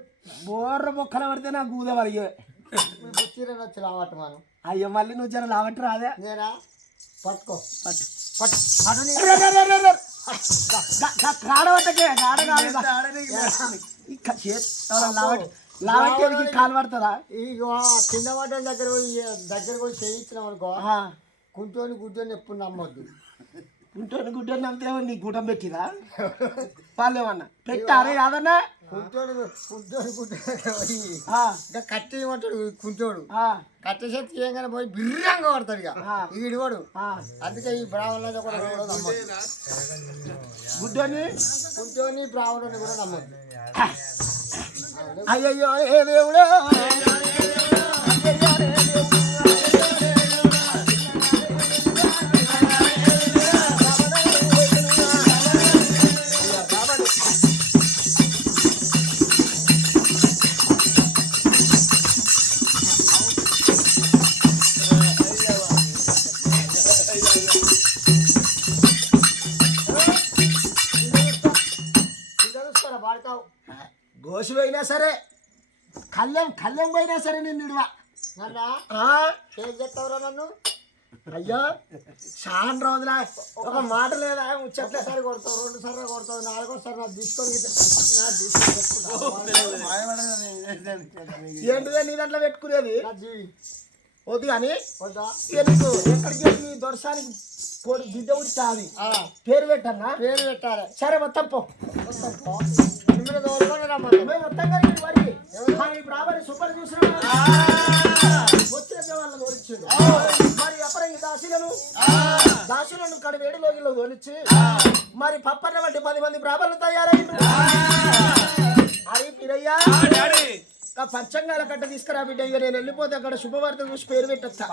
బోర్ర మొక్కల పడితే నాకు గూద వలిగే చీరని వచ్చి లావట్టు మనం. అయ్యో మళ్ళీ నువ్వు జర లావట్టు రాదే నేనా పట్టుకో పట్టు పట్టు కాడబట్టకే కాడ లావట్టి కాలు పడుతుందా? ఇక కింద పడ్డ దగ్గర పోయి చేయించినాం అనుకో కుంటోని గుడ్డోని ఎప్పుడు నమ్మొద్దు. గుంటోని గుడ్డోని అంతే నీ గుటం పెట్టిరా వాళ్ళు ఏమన్నా పెట్టారే కాదన్నా కుంటోని గుడ్డోని ఇంకా కట్టి ఇవ్వమంటాడు కుంటోడు కట్టె చేతి చేయగానే పోయి బిర్రంగా పడతాడు ఇక ఈడివాడు. అందుకే ఈ బ్రాహ్మణులని కూడా నమ్మొద్దు. గుడ్డోని కుంటోని బ్రాహ్మణుని కూడా నమ్మొద్దు. అయ్యయ్యో ఏ దేవుడు గోసు పోయినా సరే కళ్ళెం పోయినా సరే నేను నిడువా నన్ను ఏం చెప్తావురా నన్ను? అయ్యో చాలా రోజుల ఒక మాట లేదా ఒకసారి కొడతావు, 2 సార్లు కొడతావు, 4సారి నాకు తీసుకొని ఏంటిదే నీ దాంట్లో పెట్టుకునేది జీవి వద్దు కానీ వద్దా ఎందుకు ఎక్కడికి నీ దొరసానికి గిద్ద ఉచ్చాది పేరు పెట్టన్నా పేరు పెట్టాలి. సరే మొత్తం పో రమ్మంటారు మేము మొత్తం కానీ మరి బ్రాహ్మణి సూపర్ చూసిన వచ్చిన వాళ్ళని తోలిచ్చిండు మరి అప్పటికి దాసులను కడ వేడిలోగిలో తోలిచ్చి మరి పప్పన్న వంటి 10 మంది బ్రాహ్మణులు తయారైండు. అది పిరయ్యా పంచంగాల కట్ట తీసుకురా బిడ్డ ఇక నేను వెళ్ళిపోతే అక్కడ శుభవార్త చూసి పేరు పెట్టొచ్చా.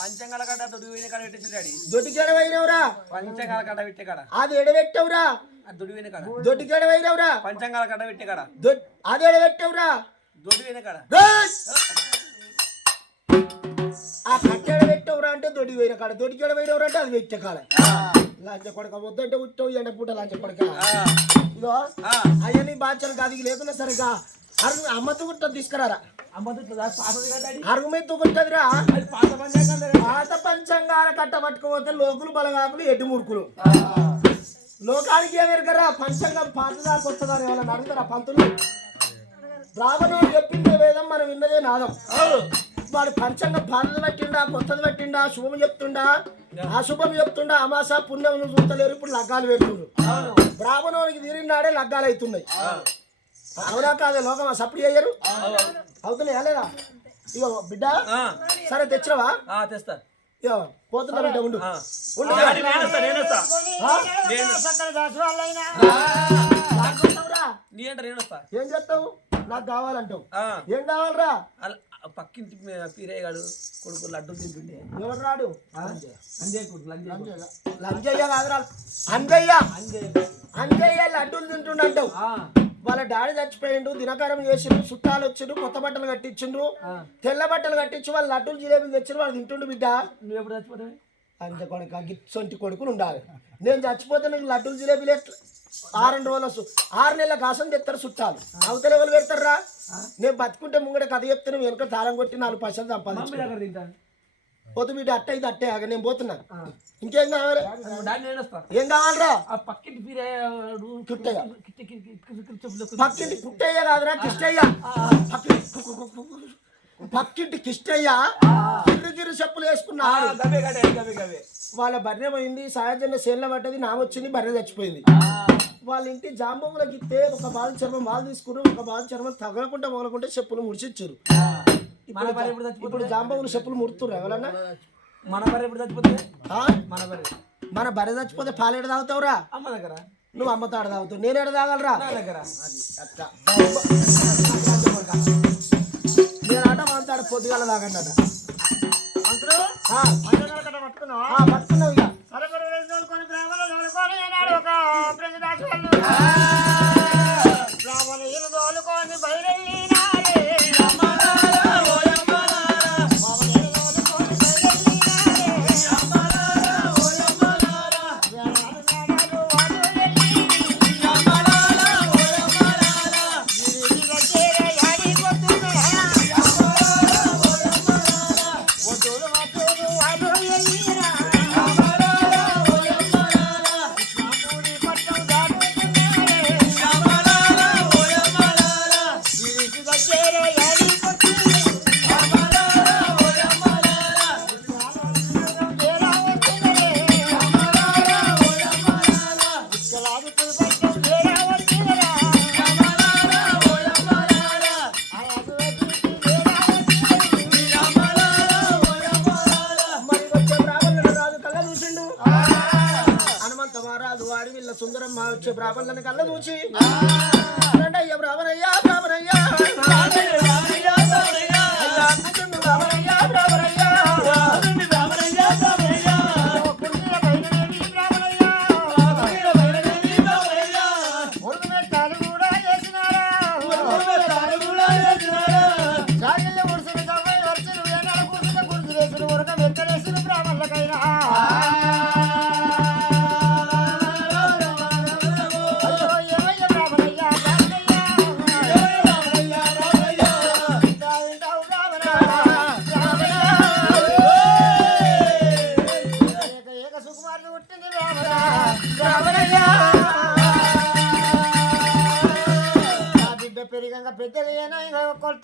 పంచంగాల కట్ట దుడివిన కాడ పెట్టేసాడు. దొడ్డికెడవైనవురా పంచంగాల కట్ట పెట్టే కాడ అది ఎడబెట్టవురా దుడివిన కాడ దొడ్డికెడవైనవురా పంచంగాల కట్ట పెట్టే కాడ అది ఎడబెట్టవురా దొడివిన కాడ ఆ కట్టెడ పెట్టవురా అంటే దొడ్డి పోయిన కాడ దొడ్డికెడ పోయినవరా అంటే అది పెట్టే కాడ లంచ కొడక వద్దంటే ఉట్టవు ఎండ పూట లంచ కొడక ఇగో అవన్నీ బాధ్యతలు కాదు లేకున్నా సరిగా అమ్మతు గుట్ట తీసుకురారా అరుగుమెత్తు గుట్టదిరా పాత పంచంగాల కట్ట పట్టుకోపోతే లోకులు బలగాకులు ఎడ్డు ముడుకులు లోకానికి ఏమెరకరా పంచంగం పాతదా కొత్తదా ఏమైనా అడుగుతారా పంతులు రావణుడు చెప్పిందే వేదం మనం విన్నదే నాదం వాడు పంచంగం పాతది పట్టిండా కొత్తది పట్టిండా శుభం చెప్తుండా అశుభం చెప్తుండా అమాస పుణ్యం చూస్తలేరు ఇప్పుడు లగ్గాలు పెడుతుండ్రు బ్రాహ్మణునికి తీరినాడే లగ్గాలు అవుతున్నాయి అవునా కాదే లోకమా సప్లై అయ్యారు అవుతున్నాయా లేదా ఇగో బిడ్డ సరే తెచ్చినవా తెస్తా ఇగో పోతున్నా బిడ్డ ఉండు నీ అంటే నేను వస్తా. ఏం చేస్తావు? నాకు కావాలంటావు. ఆ, ఏం కావాలరా? పక్కింటి పీరయ్యగాడు కొడుకు లడ్డు తింటుండే. ఎవరు రాడు? అంజయ్య కొడుకు లంజయ్య. లంజయ్య కాదురా, అంజయ్య. అంజయ్య లడ్డూలు తింటుండంటావు. వాళ్ళ డాడీ చచ్చిపోయిండు, దినకారం చేసిండు, చుట్టాలు వచ్చిండ్రు, కొత్త బట్టలు కట్టించిండ్రు, తెల్ల బట్టలు కట్టించి వాళ్ళు లడ్డూలు జిలేబీలు తెచ్చిండ్రు, వాళ్ళు తింటుండు. బిడ్డ నువ్వు ఎప్పుడు చచ్చిపోతావు? అంజ కొడుకు గిచ్చొంటి కొడుకులు ఉండాలి. నేను చచ్చిపోతే నీకు లడ్డూలు జిలేబీలు ఎట్లా? 6 రోజులు 6 నెలల కాసం తెస్తారు చుట్టాలు. అవతల ఎవరు పెడతారా? నేను బతుకుంటే ముంగడ కథ చెప్తే నువ్వు వెనుక తాళం కొట్టి 4 పైసలు సంపాదించు. పోతు బిడ్డ అట్ట ఇది అట్టే ఆగ, నేను పోతున్నాను. ఇంకేం కావాలి? ఏం కావాలరా? పక్కింటి పీరయ్యగాడు కిట్టయ్య. పక్కింటి పుట్టయ్య కాదురా, కిష్టయ్య. పక్కింటి కిష్టయ్య గిర్రు చెప్పులు వేసుకున్నాడు. వాళ్ళ బర్రె పోయింది, సాయజన్న సేన్ల పడ్డది, నామొచ్చింది, బర్రె చచ్చిపోయింది. వాళ్ళ ఇంటి జాంబొమ్మలకి ఇస్తే ఒక బాధ చర్మం వాళ్ళు తీసుకున్నారు, ఒక బాధ చర్మం తగలకుండా మొగలకుంటే చెప్పులు ముడిచిచ్చారు. ఇప్పుడు జాంబొమ్మలు చెప్పులు ముడుతున్నారు ఎవరన్నా? మన బర్రె ఎప్పుడు చచ్చిపోతే? మన బర్రె చచ్చిపోతే పాలేడు తాగుతావురా? అమ్మ దగ్గర. నువ్వు అమ్మతాడు తాగుతావు, నేనేడు తాగలరా? నా దగ్గర. నేను ఆట మాట్లాడ పొద్దుగాల తాగండి అట. పట్టుకున్నావు ఇక. సుందరమ్మ వచ్చే బ్రాహ్మణులను కళ్ళ చూచి అయ్యా బ్రాహ్మణయ్యా బ్రాహ్మణయ్యా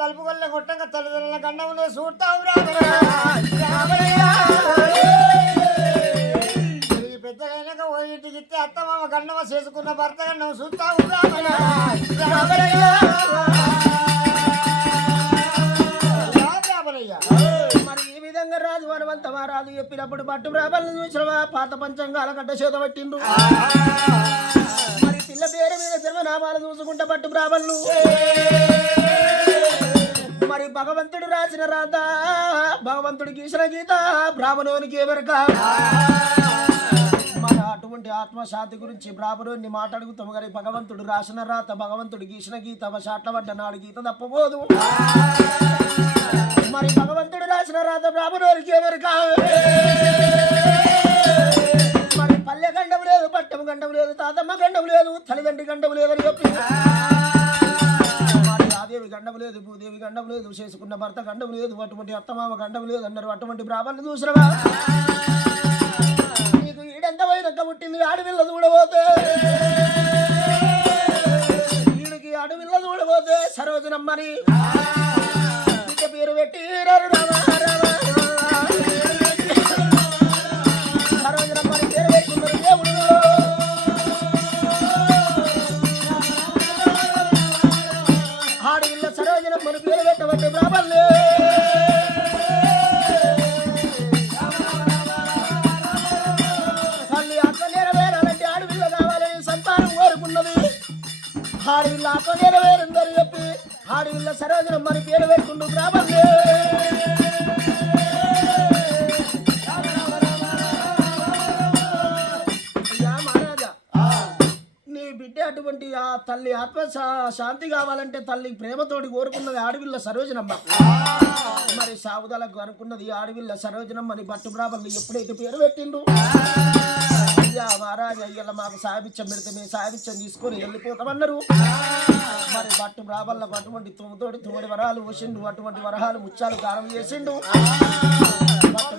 తలుపు కొల్ల కొట్టంగా తల్లిదండ్రుల గండములు చూస్తావు పెద్దగైనాక ఇంటికి ఇస్తే అత్తమామ గండమ చేసుకున్న భర్త గండం చూస్తావు మరి ఈ విధంగా రాజు వనవంతమా రాజు చెప్పినప్పుడు పట్టు బ్రాహ్మణులు చూసినవా పాత పంచంగాల గడ్డ చేత పట్టిండు. మరి పిల్ల పేరు మీద జన్మనామాలు చూసుకుంటా పట్టు బ్రాహ్మణులు మరి భగవంతుడు రాసిన రాత భగవంతుడు గీసిన గీత బ్రాహ్మణోనికి ఎవరక మన అటువంటి ఆత్మశాంతి గురించి బ్రాహ్మణుని మాట్లాడుగుతాము కానీ భగవంతుడు రాసిన రాత భగవంతుడు గీసిన గీత షాట్ల పడ్డ నాడు గీత తప్పబోదు. మరి భగవంతుడు రాసిన రాత బ్రాహ్మణోనికి ఎవరక మరి పల్లె గండం లేదు, పట్టం గండం లేదు, తాతమ్మ గండం లేదు, తల్లిదండ్రి గండం లేదని చెప్పి దేవి గండం లేదు, భూదేవి గండం లేదు, చేసుకున్న భర్త గండం లేదు, అటువంటి అత్తమామ గండం లేదు అన్నారు. అటువంటి బ్రాహ్మణులు చూసినవా నీకు ఈడెంత వైరక్క పుట్టింది ఆడపిల్ల చూడబోతే ఈడికి ఆడపిల్ల చూడబోతే సరోజనమ్మని పేరు పెట్టి సరోజనమ్మని పేరు పెట్టుకున్నారు దేవుడు. ఆడపిల్ల సరోజనమ్మని పేరు పెట్టబట్టి బ్రాహ్మణులే మళ్ళీ అట్లా నెరవేరాలంటే ఆడపిల్ల కావాలని సంతానం కోరుకున్నది. ఆడవిల్ల ఆత్మవేద వేరుందని చెప్పి ఆడవిల్ల సరోజనం మరి పేరు పెట్టుకుంటూ గ్రామంలో అయ్యా మహారాజా నీ బిడ్డ అటువంటి ఆ తల్లి ఆత్మ శాంతి కావాలంటే తల్లి ప్రేమతోటి కోరుకున్నది ఆడవిల్ల సరోజనమ్మ. మరి సావుదలకు అనుకున్నది ఆడవిల్ల సరోజనమ్మ అని బట్టు బ్రాహ్మణులు ఎప్పుడైతే పేరు పెట్టిండు అయ్యా మహారాజా అయ్యల మాకు సాహిత్యం పెడితే మేము సాహిత్యం తీసుకొని వెళ్ళిపోతామన్నారు. మరి బట్టు బ్రాహ్మణులకు అటువంటి తోడి వరాలు పోసిండు, అటువంటి వరహాలు ముత్యాలు దానం చేసిండు. బట్టు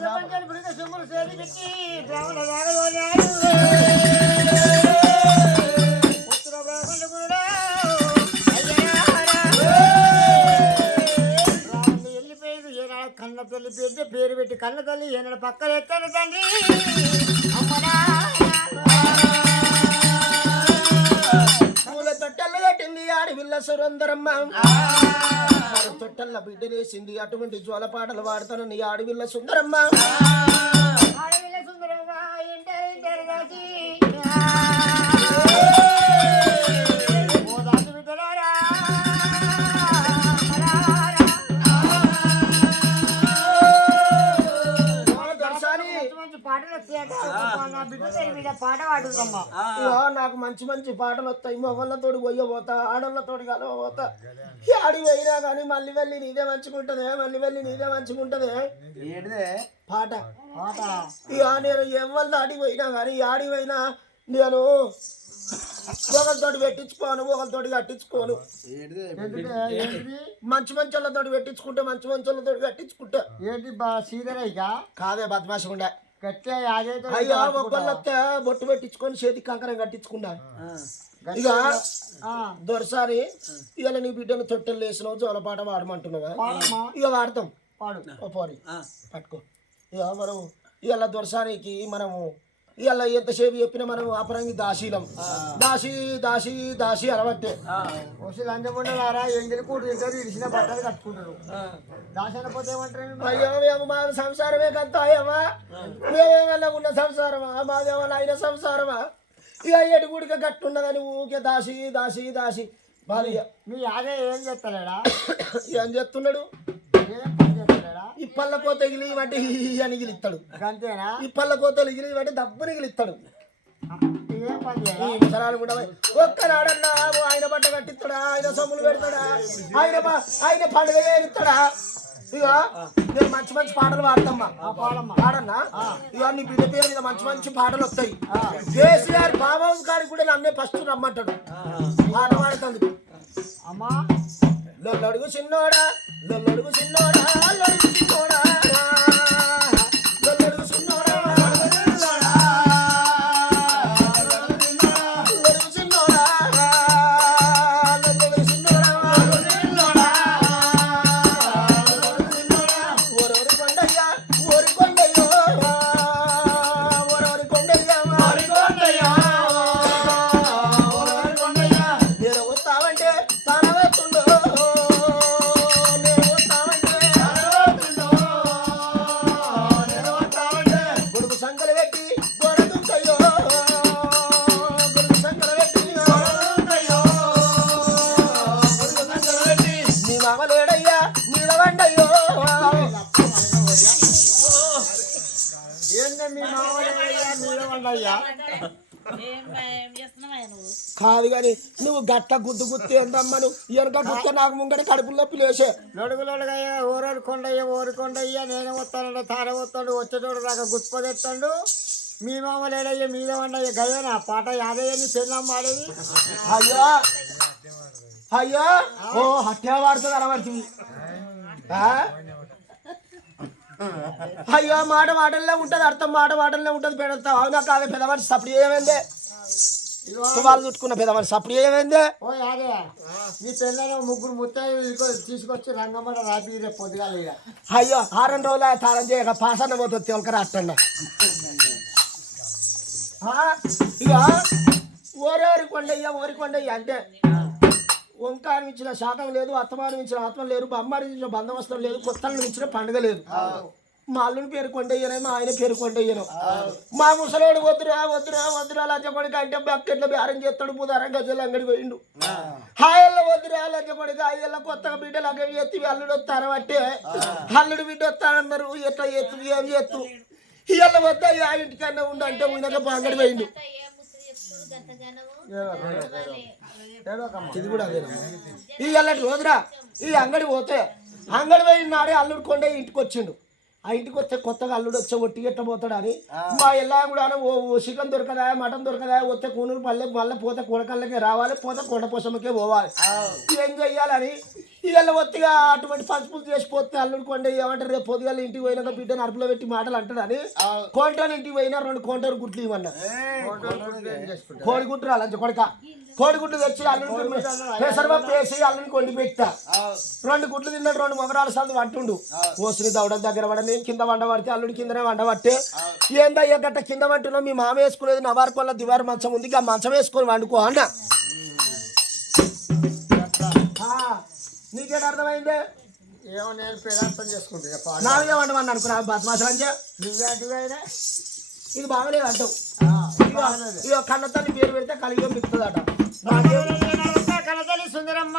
కన్న తల్లి పేరు పెట్టి కన్న తల్లి ఏనాడు పక్కన ఎత్తాను తండ్రి. పూల తొట్టెల్లో కట్టింది ఆడవిల్ల సురందరమ్మ. తొట్టెల్ల బిడ్డలేసింది అటువంటి జ్వల పాటలు పాడతానని ఆడవిల్ల సుందరమ్మ. నాకు మంచి మంచి పాటలు వస్తాయి. మొగళ్ళతోటి పోతా ఆడళ్ళతోటి కలవపోతా. ఆడి పోయినా కానీ మళ్ళీ వెళ్ళి నీదే మంచుకుంటదే, మళ్ళీ వెళ్ళి నీదే మంచుకుంటదే పాట పాట. ఇక నేను ఎవరితో ఆడిపోయినా కానీ ఆడిపోయినా నేను ఒకరితోటి పెట్టించుకోను, ఒకరితోటి కట్టించుకోను. మంచి మంచోళ్ళతోటి పెట్టించుకుంటే మంచి మంచోళ్ళతోటి కట్టించుకుంటా. ఏంటి సీదరైగా కాదే బద్మాష ఉండే అయ్యో అయ్యా ఒక్కళ్ళొస్తే బొట్టు పెట్టించుకొని చేతికి కంకరం కట్టించుకున్నా. ఇక దొరసారి ఇవాళ నీ బిడ్డను తొట్టెలు వేసినావు జోలపాట వాడమంటున్నావా? ఇక వాడతాం పోరి పట్టుకో. ఇక మనం ఇవాళ దొరసారికి మనము ఇవాళ ఎంతసేపు చెప్పినా మనం అపరంగి దాశీలం దాసి దాసి దాసి అనబట్టే లంచముండారా ఎంగిలి కూడు తింటారు ఇడిచిన బట్టలు కట్టుకుంటారు. దాసన పోతే ఏమంటారు? అయ్యో మేము మా సంసారమే కంత అయ్యమా, మేమేమన్నా ఉన్న సంసారమా, మాదేమన్నా అయిన సంసారమా? ఇక ఎటు గుడిక గట్టున్నదని ఊకే దాసి దాసి దాసి బాధ. మీ అదే ఏం చెప్తాడా? ఏం చెప్తున్నాడు? ఈ పళ్ళ కోత ఎగిలి బట్టి అని గిలిస్తాడు. అంతేనా? ఈ పళ్ళ కోతలు ఎగిలి బట్టి దబ్బుని గిలిస్తాడు. ఒక్కనాడన్నా ఆయన బట్ట కట్టిస్తాడా, ఆయన సొమ్ములు పెడతాడా, ఆయన పండుగ చేస్తాడా? ఇక నేను మంచి మంచి పాటలు పాడతామ్మా పాడన్నా. ఇక నీ బిడ్డ పేరు మీద మంచి మంచి పాటలు వస్తాయి. కేసీఆర్ ఫామ్ హౌస్ కాడికి కూడా నన్నే ఫస్ట్ రమ్మంటాడు పాట పాడుతుంది. అమ్మా లొల్లడుగు చిన్నోడా లొల్లడుగు చిన్నోడా లొడుగు చిన్నోడా లొల్లడుగు చిన్నోడా లొడుగు చిన్నోడా లొల్లడుగు చిన్నోడా ఓరోరి కొండయ్యా ఓరి కొండయ్యో ఓరోరి కొండయ్యా ఓరి కొండయ్యా ఓరోరి కొండయ్యా నేను వస్తావంటే తానవేస్తుండో కాదు కానీ నువ్వు గట్ట గుద్దు గుత్తి ఏంటమ్మను వెనక గుత్త నాకు ముంగట కడుపులో పిలేసే లొడుగు లొడుగయ్యా ఓరోడు కొండయ్యా ఓరి కొండయ్యా నేనే వస్తానంటే తానే వస్తాడు వచ్చేటోడు రాక గుర్తుపదేస్తాడు. మీ మామ లేడయ్యా మీద వండయ్యా గయ్యనా పాట యాదయ్య నీ పెళ్ళమ్మ ఆడేది. అయ్యో అయ్యో ఓ హత్య వాడుతుంది అనబడుతుంది. అయ్యో మాట మాటల్లో ఉంటుంది అర్థం మాట మాటల్లో ఉంటుంది పెడతావు. అవునా కాదే పెదవాడి సప్పుడు ఏమైందే వాళ్ళు చుట్టుకున్న పెదవాడి సప్పుడు ఏమైందే? ఓ యాదే నీ పెళ్ళని ముగ్గురు ముత్తయ్య తీసుకొచ్చి రంగమ్మ రాపి రేపు పొద్దుగాల. అయ్యో 6 రోజులు తాళం చేయక పాసన్న పోతుంది తొలకరా అట్టండి. ఇక ఓరి కొండయ్య అంటే ఓంకారం ఇచ్చిన శాతం లేదు, అత్తమానం ఇచ్చిన ఆత్మ లేదు, బొమ్మాడి ఇచ్చిన బందోబస్తం లేదు, కొత్తలను ఇచ్చిన పండుగ లేదు. మా అల్లుని పేరు కొండయ్యనే మా ఆయన పేరు కొండయ్యను మా ముసలోడు వద్దురా వద్దురా వద్దురా లంచకొడికి అంటే బకెట్లో బేరం చేస్తాడు బుధారం గజలు అంగడి పోయిండు హాయల్లో వద్దురా లంచకొడికి అయ్యల్లో కొత్తగా బిడ్డలు అంగడి ఎత్తి అల్లుడు వస్తాను అంటే అల్లుడు బిడ్డ వస్తానన్నారు ఎట్లా ఎత్తు ఏం చేస్తు ఇవాళ వద్ద ఆ ఇంటికన్నా ఉండు అంటే ఉండగా అంగడి పోయిండు ఇది కూడా అదే ఇవాళ రోజురా ఈ అంగడి పోతే అంగడి పోయినాడే అల్లుడు కొండ ఇంటికి వచ్చిండు ఆ ఇంటికి వస్తే కొత్తగా అల్లుడు వచ్చే ఒట్టి ఎట్ట పోతాడని మా ఎలా కూడా ఓ చికెన్ దొరకదా మటన్ దొరకదా వస్తే కూనూరు పల్లెకి మళ్ళీ పోతే కొడకళ్ళకే రావాలి పోతే కొండ పోసమ్మకే పోవాలి ఏం చెయ్యాలని ఇవాళ ఒత్తిగా అటువంటి పసుపులు చేసిపోతే అల్లుడు కొండ ఏమంటారు రేపు పొద్దుగాల ఇంటికి పోయినాక బిడ్డను అరుపులో పెట్టి మాటలు అంటాడని కోంటోని ఇంటికి పోయినా 2 కోంటోరు గుట్లు ఇవ్వన్నారు కోడిగుడ్డు రాలంచ కొడక కోడిగుడ్డు తెచ్చి అల్లుడికి పెసరపప్పు వేసి అల్లుడికి వండి పెట్టా 2 గుడ్లు తిన్నాడు 2 మొగరాలు సార్లు పట్టుండు ఓసిని దవడం దగ్గర పడ నేను కింద వండ పడితే అల్లుడి కిందనే వండ పట్టే ఏందయ్యా గట్ట కింద పట్టున్నా మీ మామ వేసుకునేది నవారు కొల్ల దివారు మంచం ఉంది ఆ మంచం వేసుకొని వండుకో అన్న నీకేట అర్థమైంది ఏమో నేను పేదార్థం చేసుకుంటా నాలుగే వండమని అనుకున్నా బద్మాసలంచే ఇది బాగలేదు అంటావు ఇక కన్నతల్లి పేరు పెడితే కలిగి మిక్కుతుందట కన్నతల్లి సుందరమ్మ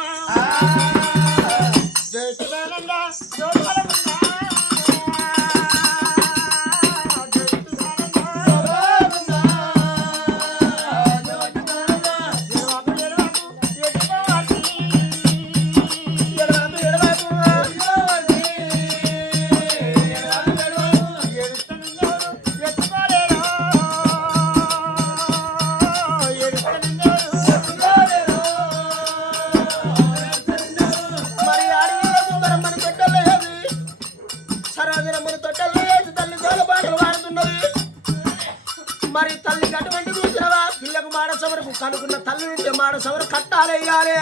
మరి తల్లికి అటువంటి చూసినవా పిల్లకు మాడసవరకు కనుకున్న తల్లి నుండి మాడసవరు కట్టాలేయాలి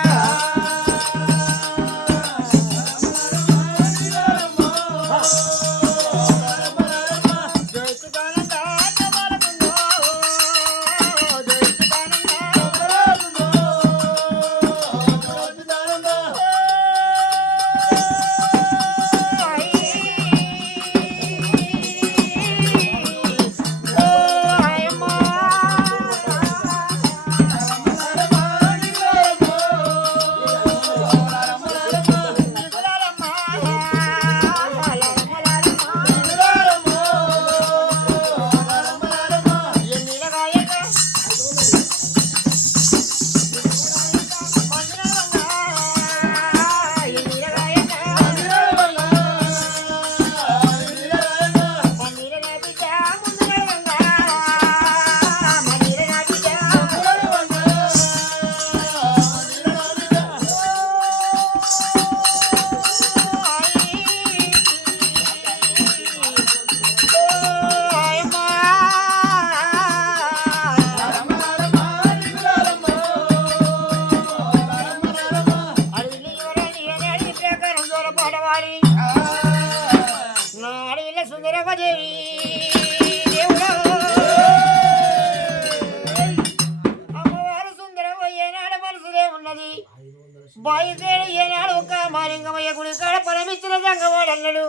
బయలుదేరి ఏనాడు ఒక మాలింగమయ్య గుడి కాడ పరమిచ్చిన జంగవాడన్నాడు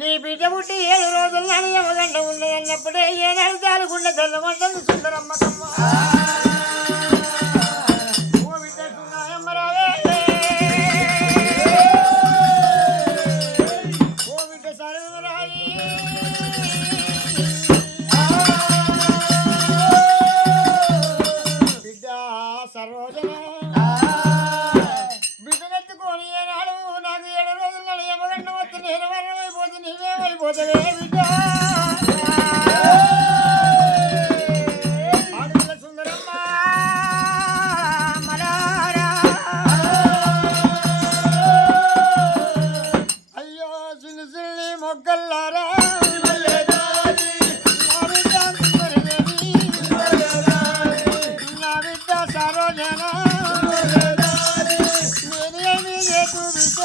నీ బిడ్డ పుట్టి 7 రోజులు అని యమగంట ఉన్నదన్నప్పుడే ఏనాడు దాలుగుండ తెల్లమంటుంది సుందరమ్మకమ్మ ఓ బిడ్డ సుందరమ్మరావే ఓ బిడ్డ సరళరాయి బిడ్డ సరోజన బిడ్డనెత్తుకొని ఏనాడు నాకు 7 రోజులు యమగంట వచ్చి నేను మరణమైపోతే నీవేమైపోతావే బిడ్డ ఆడపిల్ల సుందరమ్మ మరారా అయ్యో చిన్ని చిన్ని మొగ్గల్లారా నా బిడ్డ సరోజన నేనేమి చేతు బిడ్డ